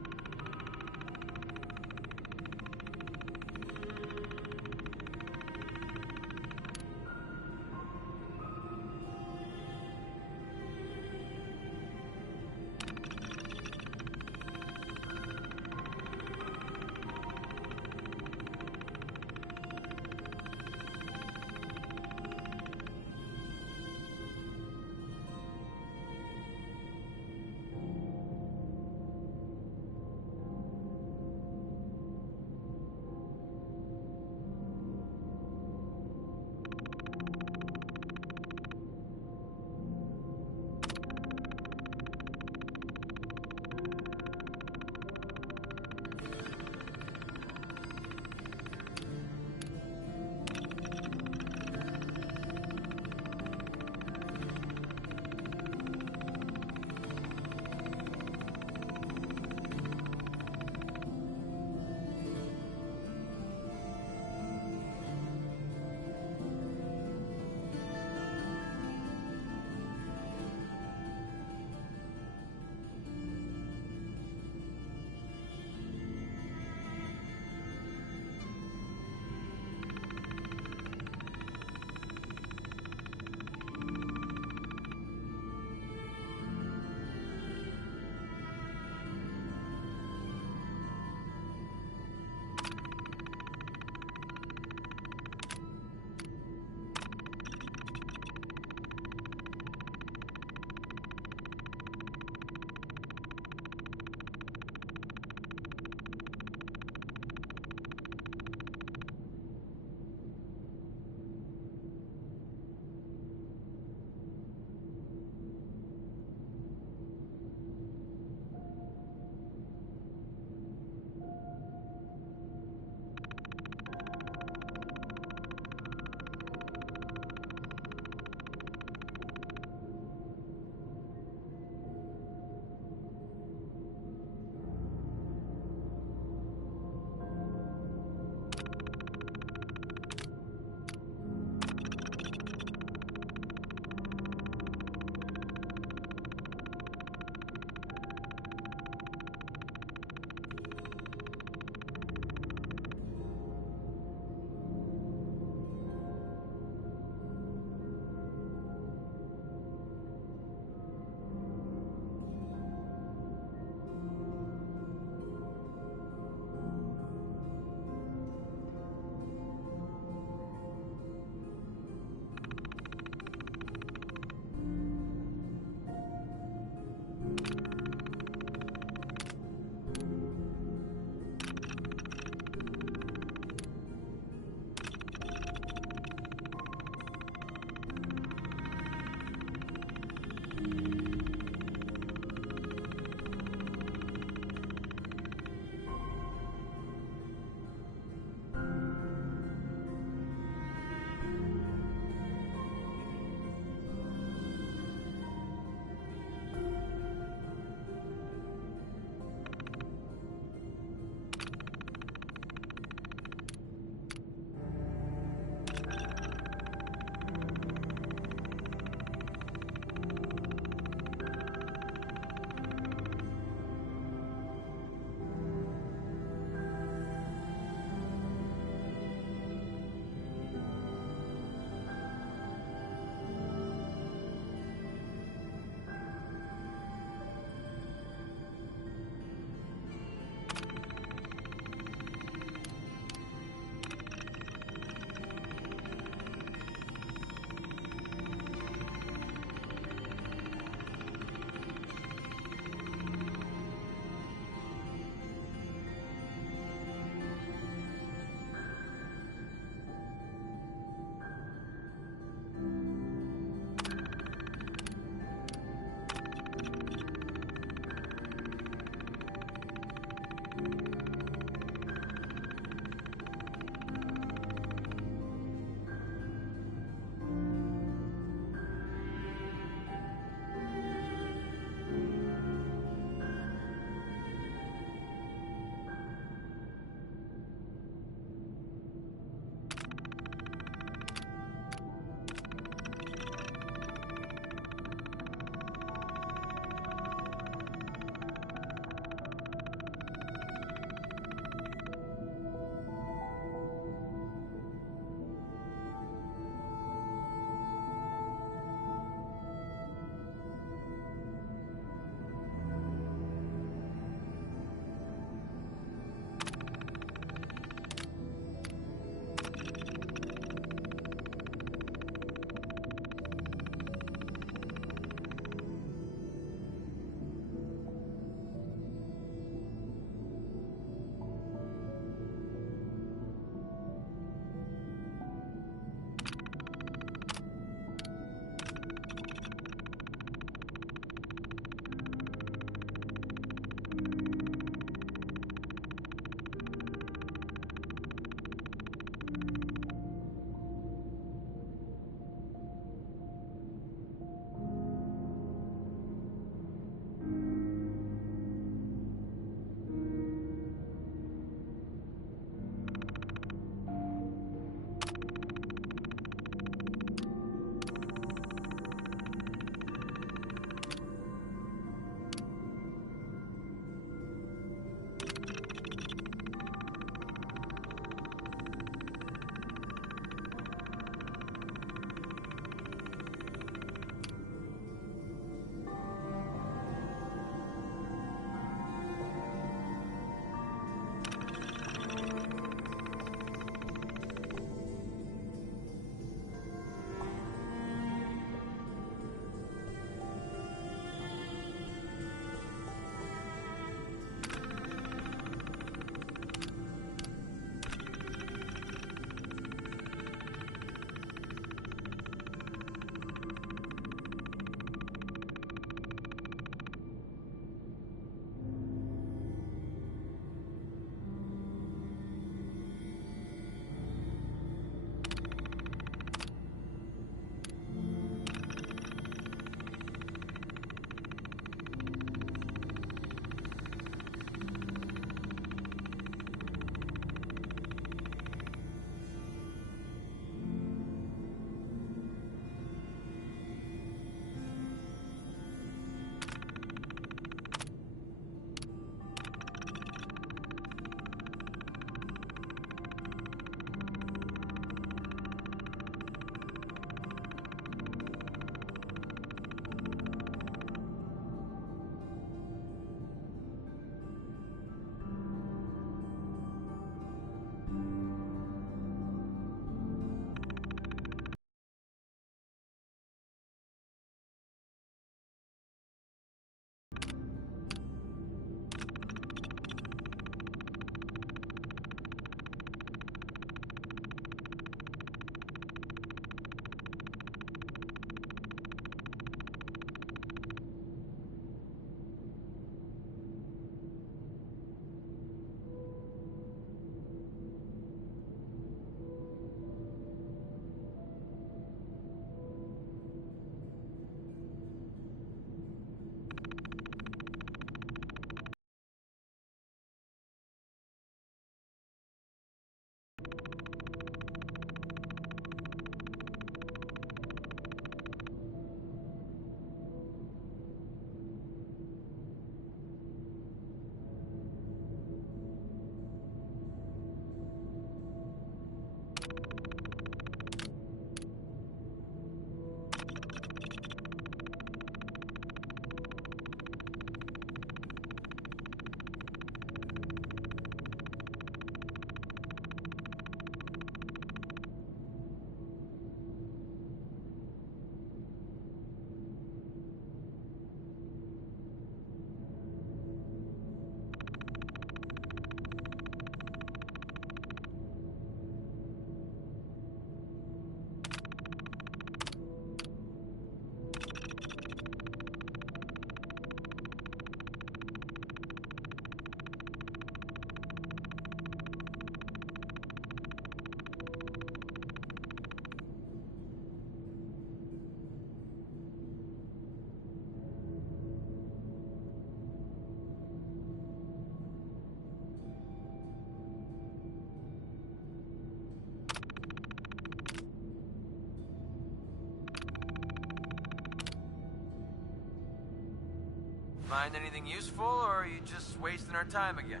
Find anything useful, or are you just wasting our time again?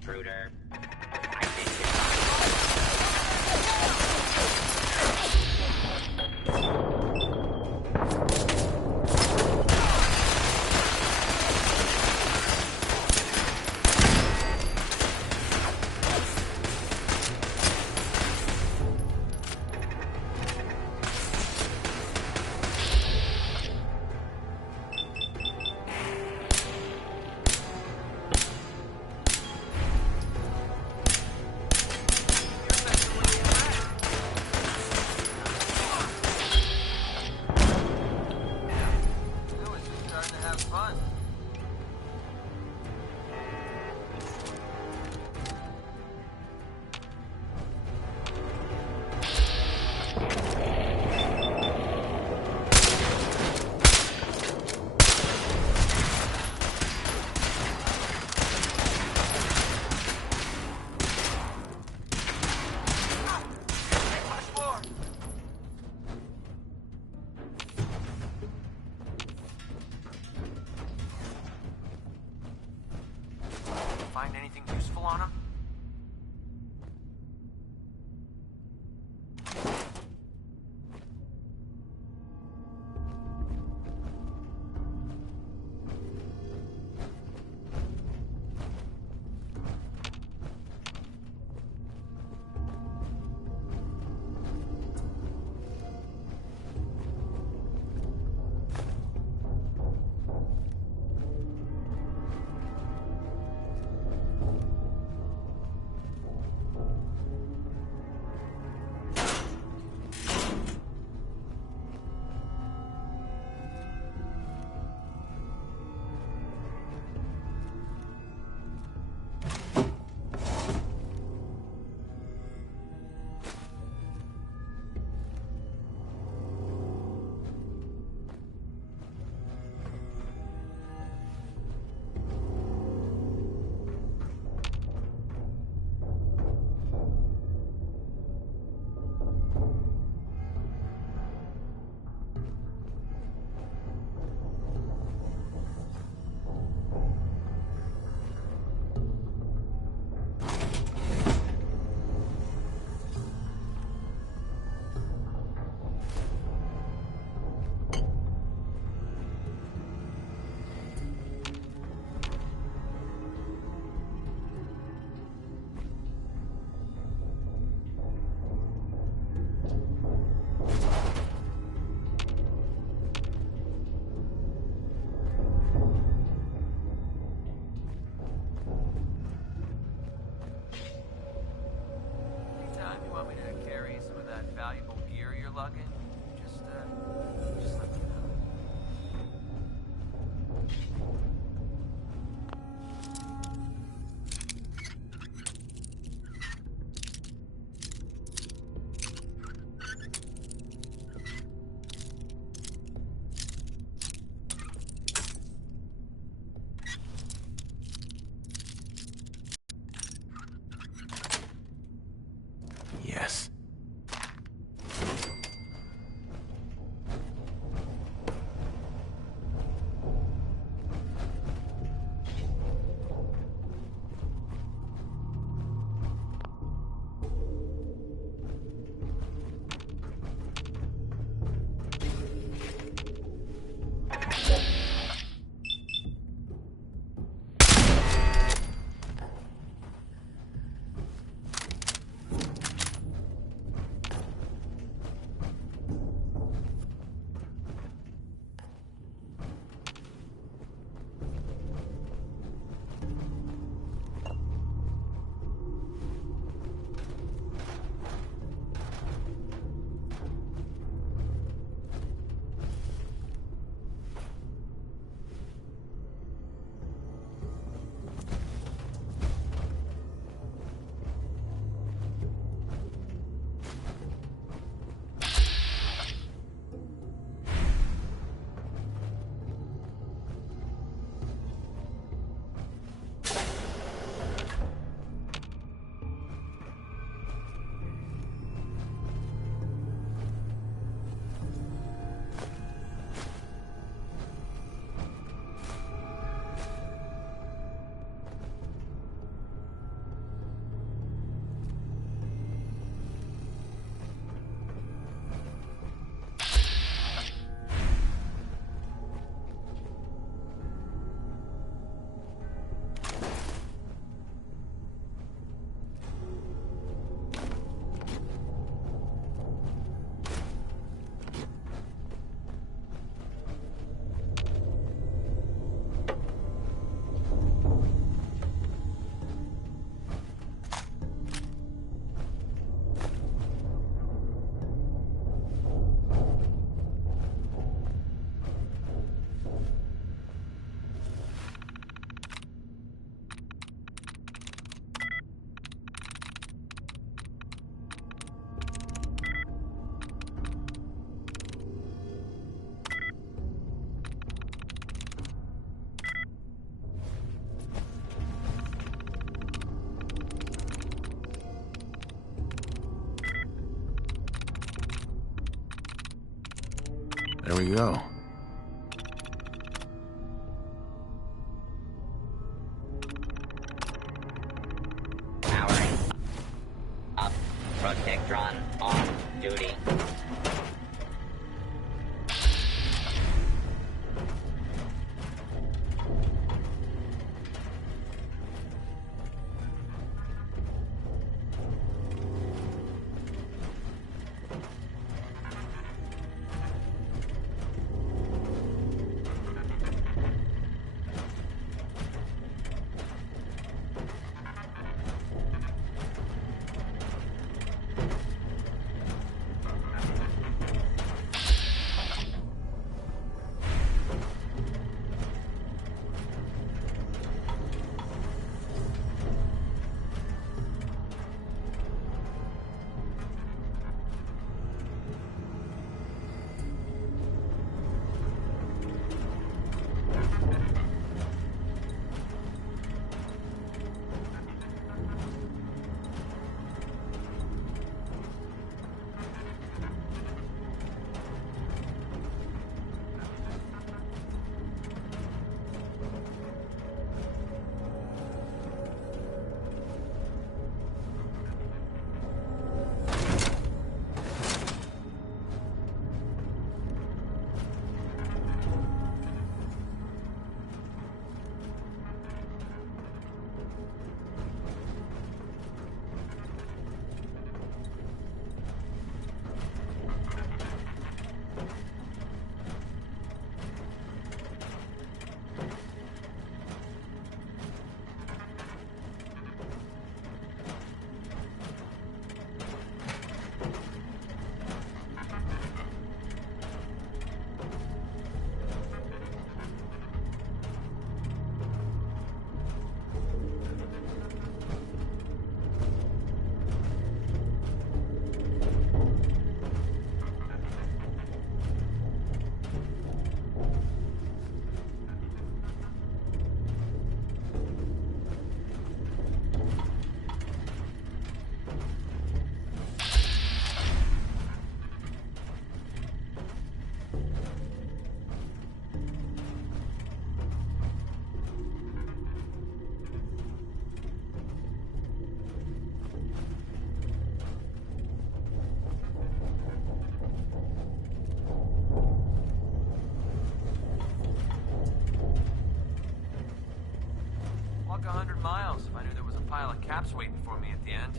intruder. Find anything useful on him? Valuable gear you're lugging? Just let me know. Yes. There we go. Powering up. Protectron on duty. Walk 100 miles if I knew there was a pile of caps waiting for me at the end.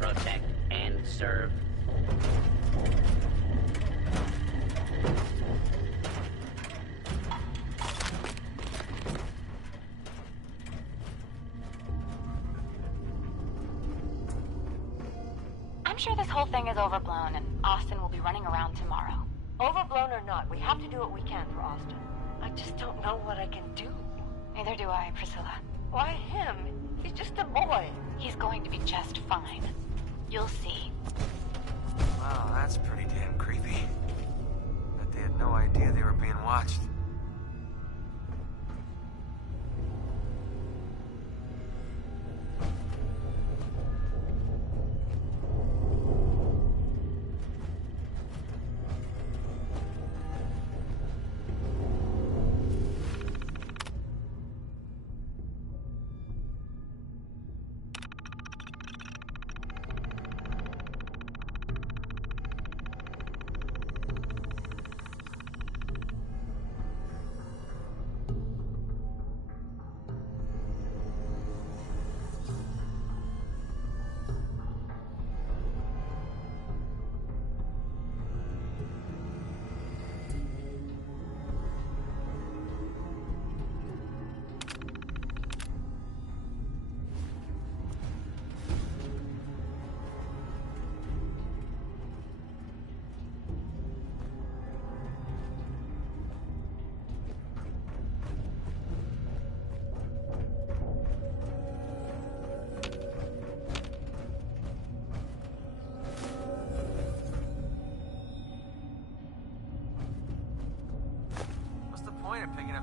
Protect and serve. I'm sure this whole thing is overblown, and Austin will be running around tomorrow. Overblown or not, we have to do what we can for Austin. I just don't know what I can do. Neither do I, Priscilla. Why him? He's just a boy. He's going to be just fine. You'll see. Wow, that's pretty damn creepy. Bet they had no idea they were being watched.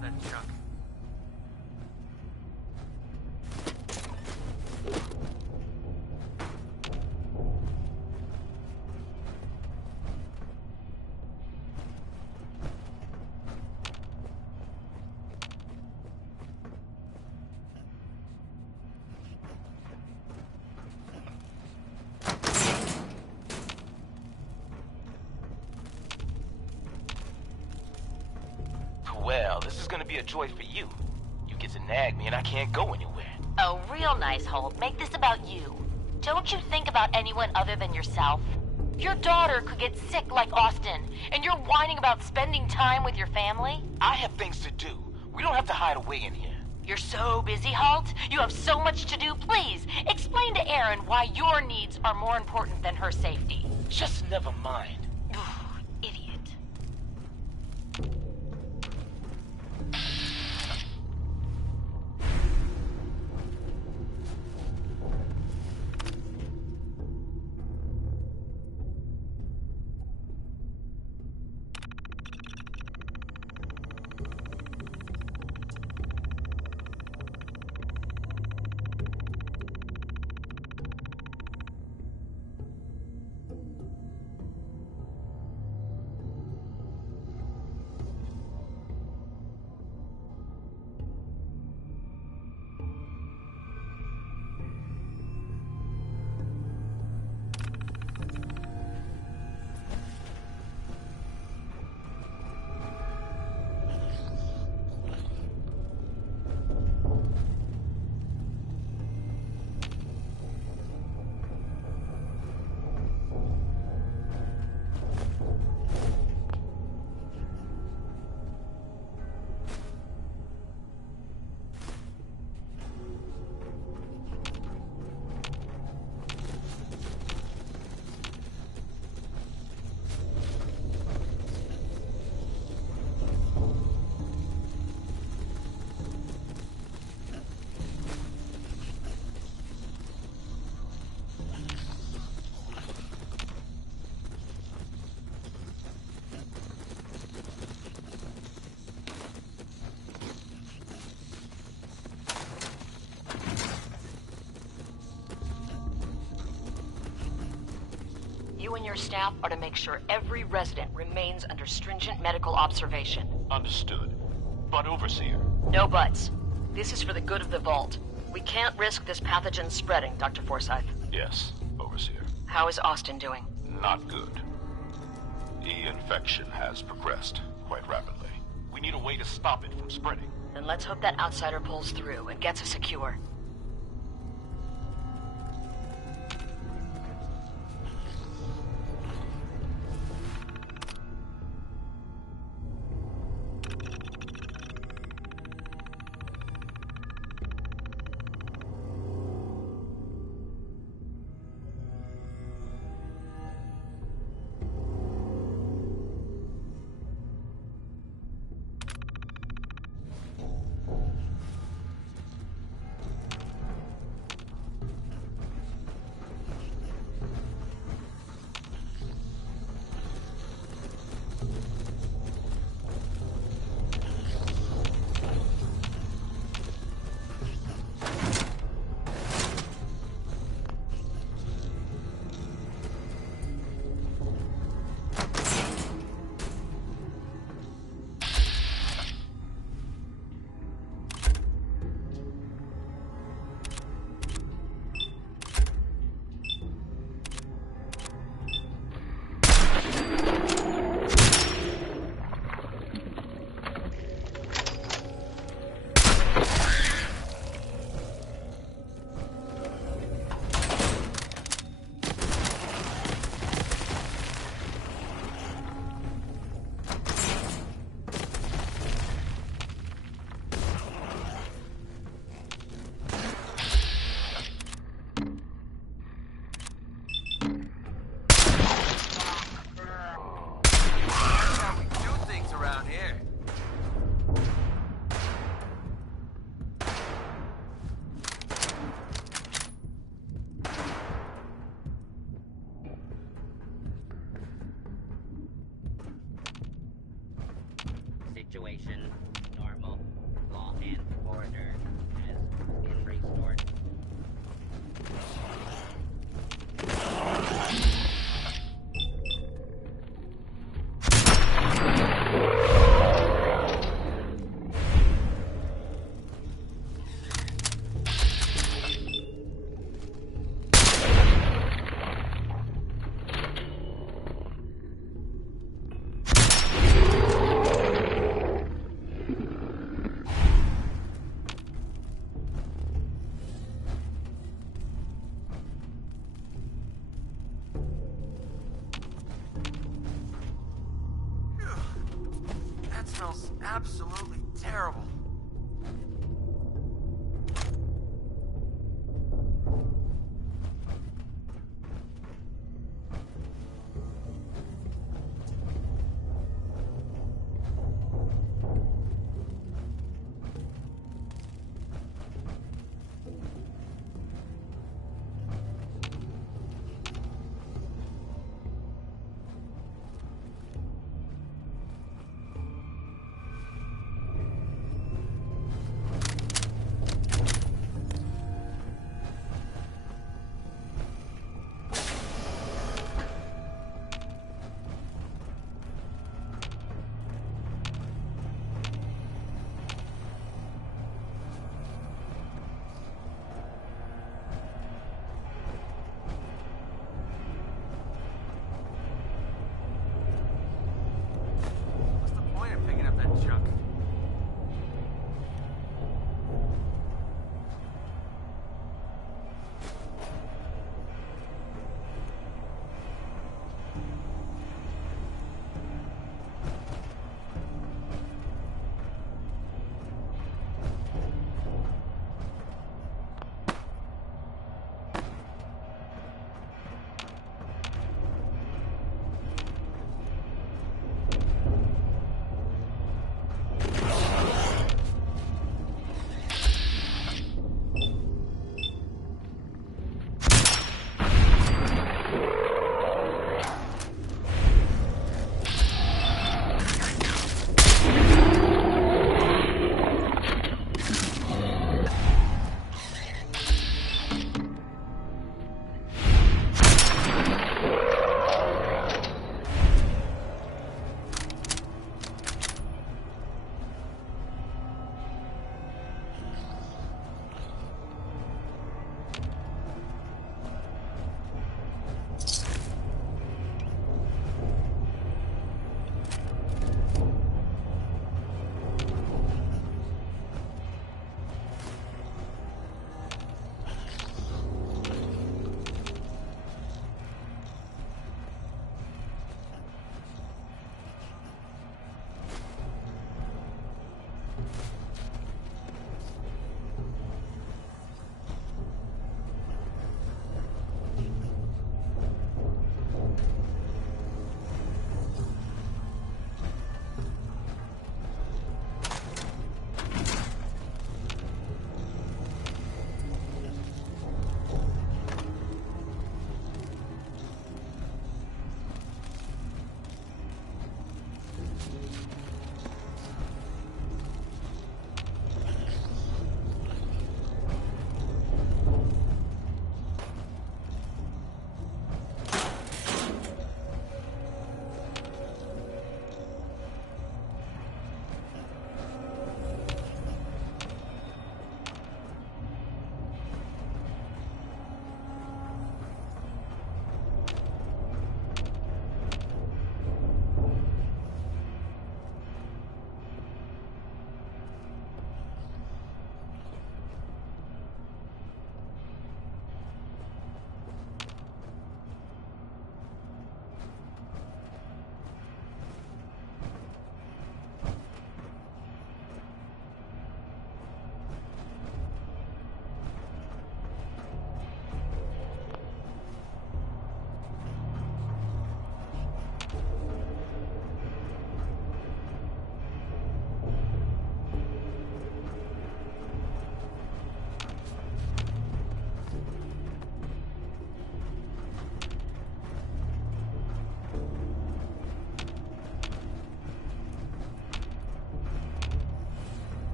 grab that junk. Well, this is gonna be a joy for you. You get to nag me and I can't go anywhere. Oh, real nice, Holt. Make this about you. Don't you think about anyone other than yourself? Your daughter could get sick like Austin, and you're whining about spending time with your family? I have things to do. We don't have to hide away in here. You're so busy, Holt. You have so much to do. Please, explain to Erin why your needs are more important than her safety. Just never mind. Idiot. You and your staff are to make sure every resident remains under stringent medical observation. Understood. But Overseer. No buts. This is for the good of the Vault. We can't risk this pathogen spreading, Dr. Forsyth. Yes, Overseer. How is Austin doing? Not good. The infection has progressed quite rapidly. We need a way to stop it from spreading. Then let's hope that outsider pulls through and gets us a cure. Situation normal. smells absolutely terrible.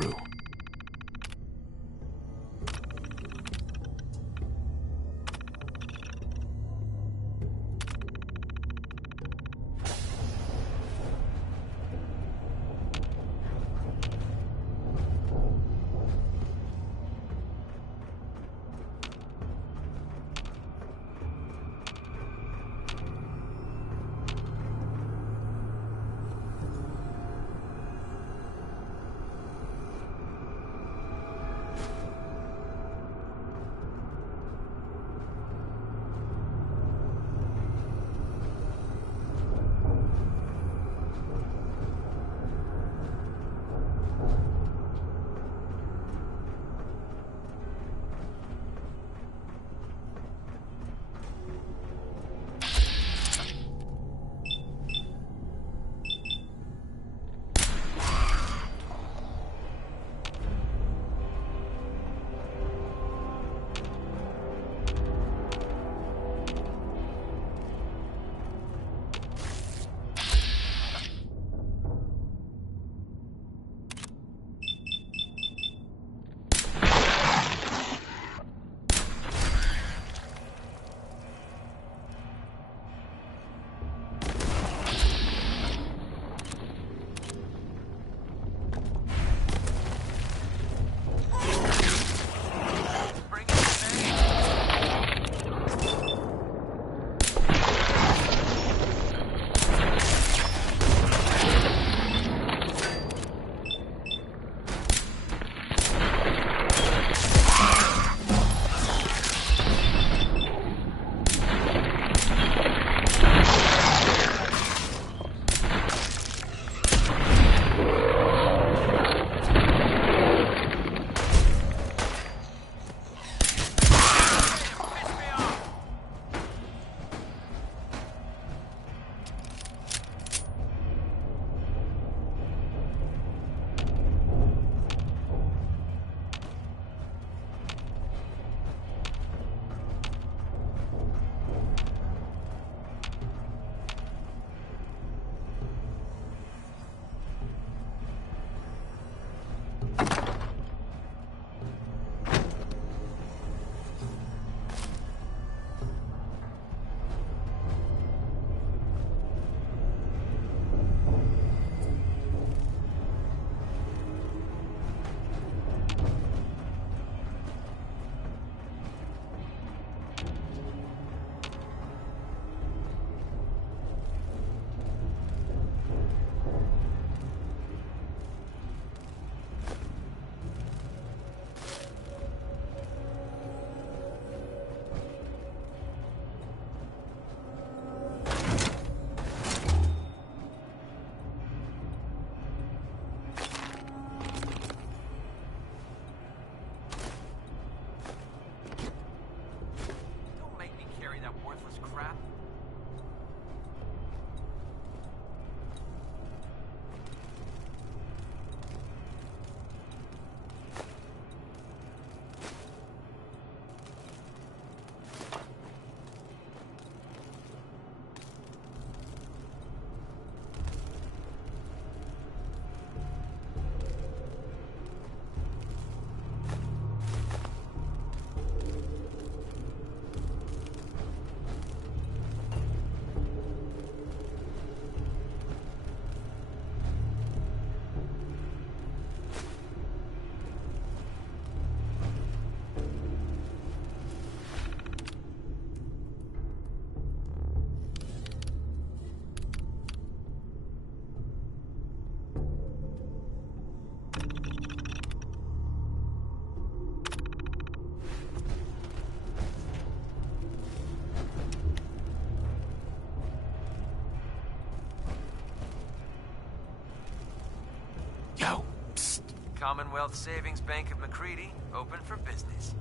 through. Commonwealth Savings Bank of McCready, open for business.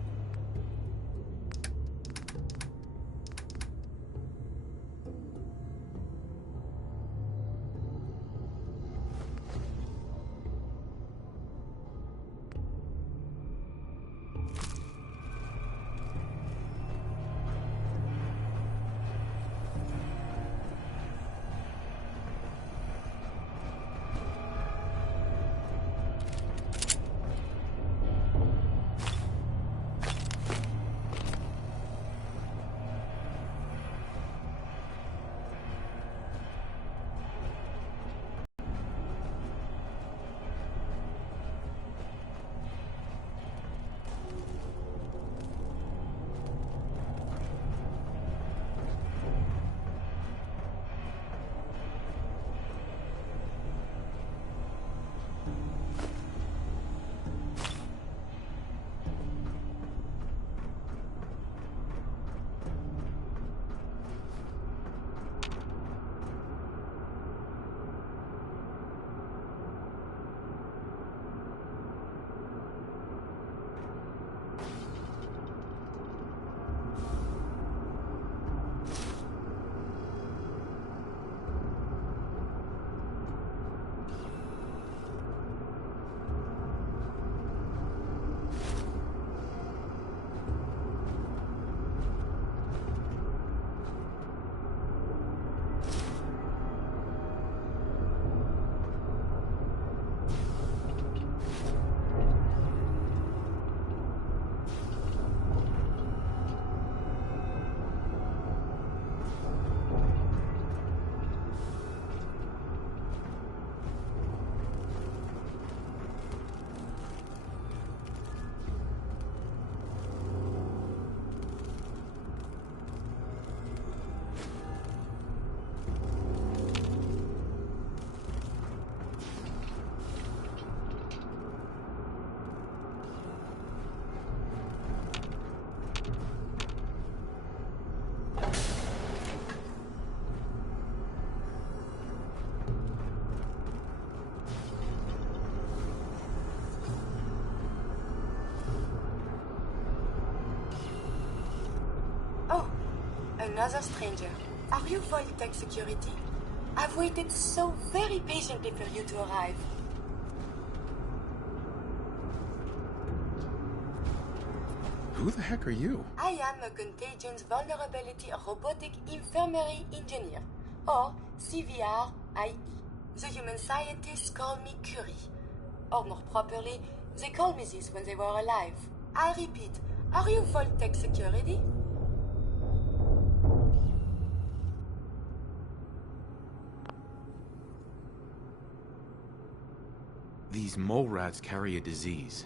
another stranger. Are you Vault-Tec security? I've waited so very patiently for you to arrive. Who the heck are you? I am a Contagions Vulnerability Robotic Infirmary Engineer, or CVR-IE. The human scientists call me Curie. Or more properly, they called me this when they were alive. I repeat, are you Vault-Tec security? These mole rats carry a disease.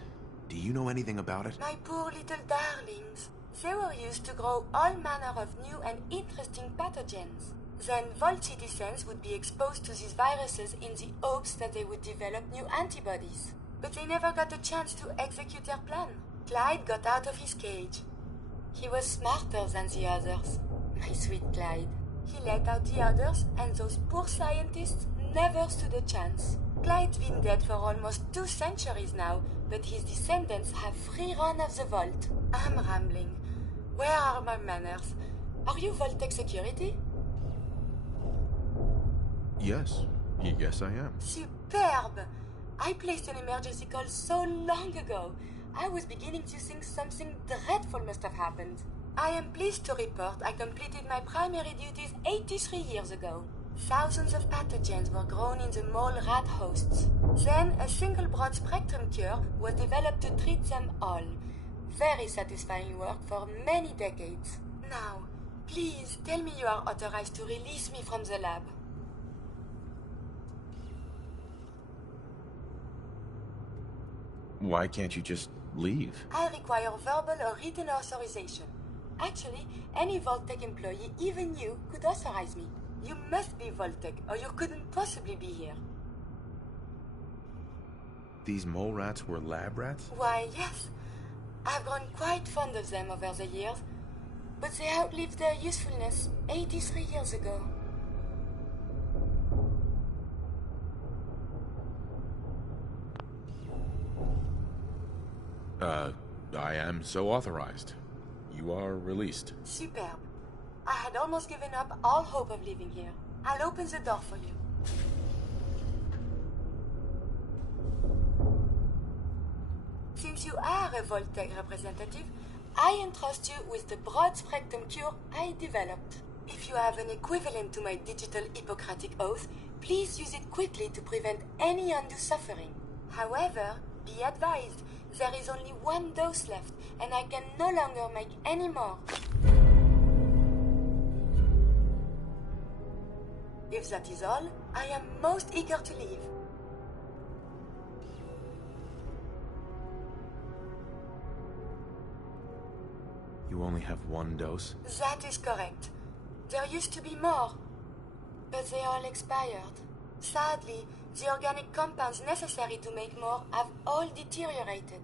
Do you know anything about it? My poor little darlings. They were used to grow all manner of new and interesting pathogens. Then Vault citizens would be exposed to these viruses in the hopes that they would develop new antibodies. But they never got a chance to execute their plan. Clyde got out of his cage. He was smarter than the others. My sweet Clyde. He let out the others, and those poor scientists never stood a chance. Clyde's been dead for almost 2 centuries now, but his descendants have free run of the vault. I'm rambling. Where are my manners? Are you Vault-Tec security? Yes. Yes, I am. Superb! I placed an emergency call so long ago. I was beginning to think something dreadful must have happened. I am pleased to report I completed my primary duties 83 years ago. Thousands of pathogens were grown in the mole rat hosts. Then a single broad-spectrum cure was developed to treat them all. Very satisfying work for many decades. Now, please tell me you are authorized to release me from the lab. Why can't you just leave? I require verbal or written authorization. Actually, any Vault-Tec employee, even you, could authorize me. You must be Vault-Tec, or you couldn't possibly be here. These mole rats were lab rats? Why, yes. I've grown quite fond of them over the years, but they outlived their usefulness 83 years ago. I am so authorized. You are released. Superb. I had almost given up all hope of leaving here. I'll open the door for you. Since you are a Vault-Tec representative, I entrust you with the broad-spectrum cure I developed. If you have an equivalent to my digital Hippocratic oath, please use it quickly to prevent any undue suffering. However, be advised, there is only 1 dose left, and I can no longer make any more. If that is all, I am most eager to leave. You only have 1 dose? That is correct. There used to be more, but they all expired. Sadly, the organic compounds necessary to make more have all deteriorated.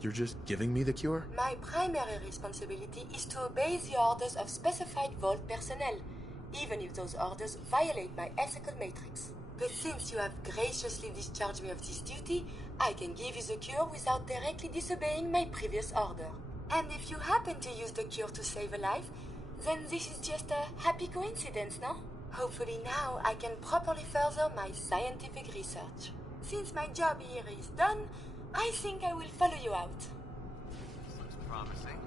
You're just giving me the cure? My primary responsibility is to obey the orders of specified Vault personnel, even if those orders violate my ethical matrix. But since you have graciously discharged me of this duty, I can give you the cure without directly disobeying my previous order. And if you happen to use the cure to save a life, then this is just a happy coincidence, no? Hopefully now I can properly further my scientific research. Since my job here is done, I think I will follow you out. Looks promising.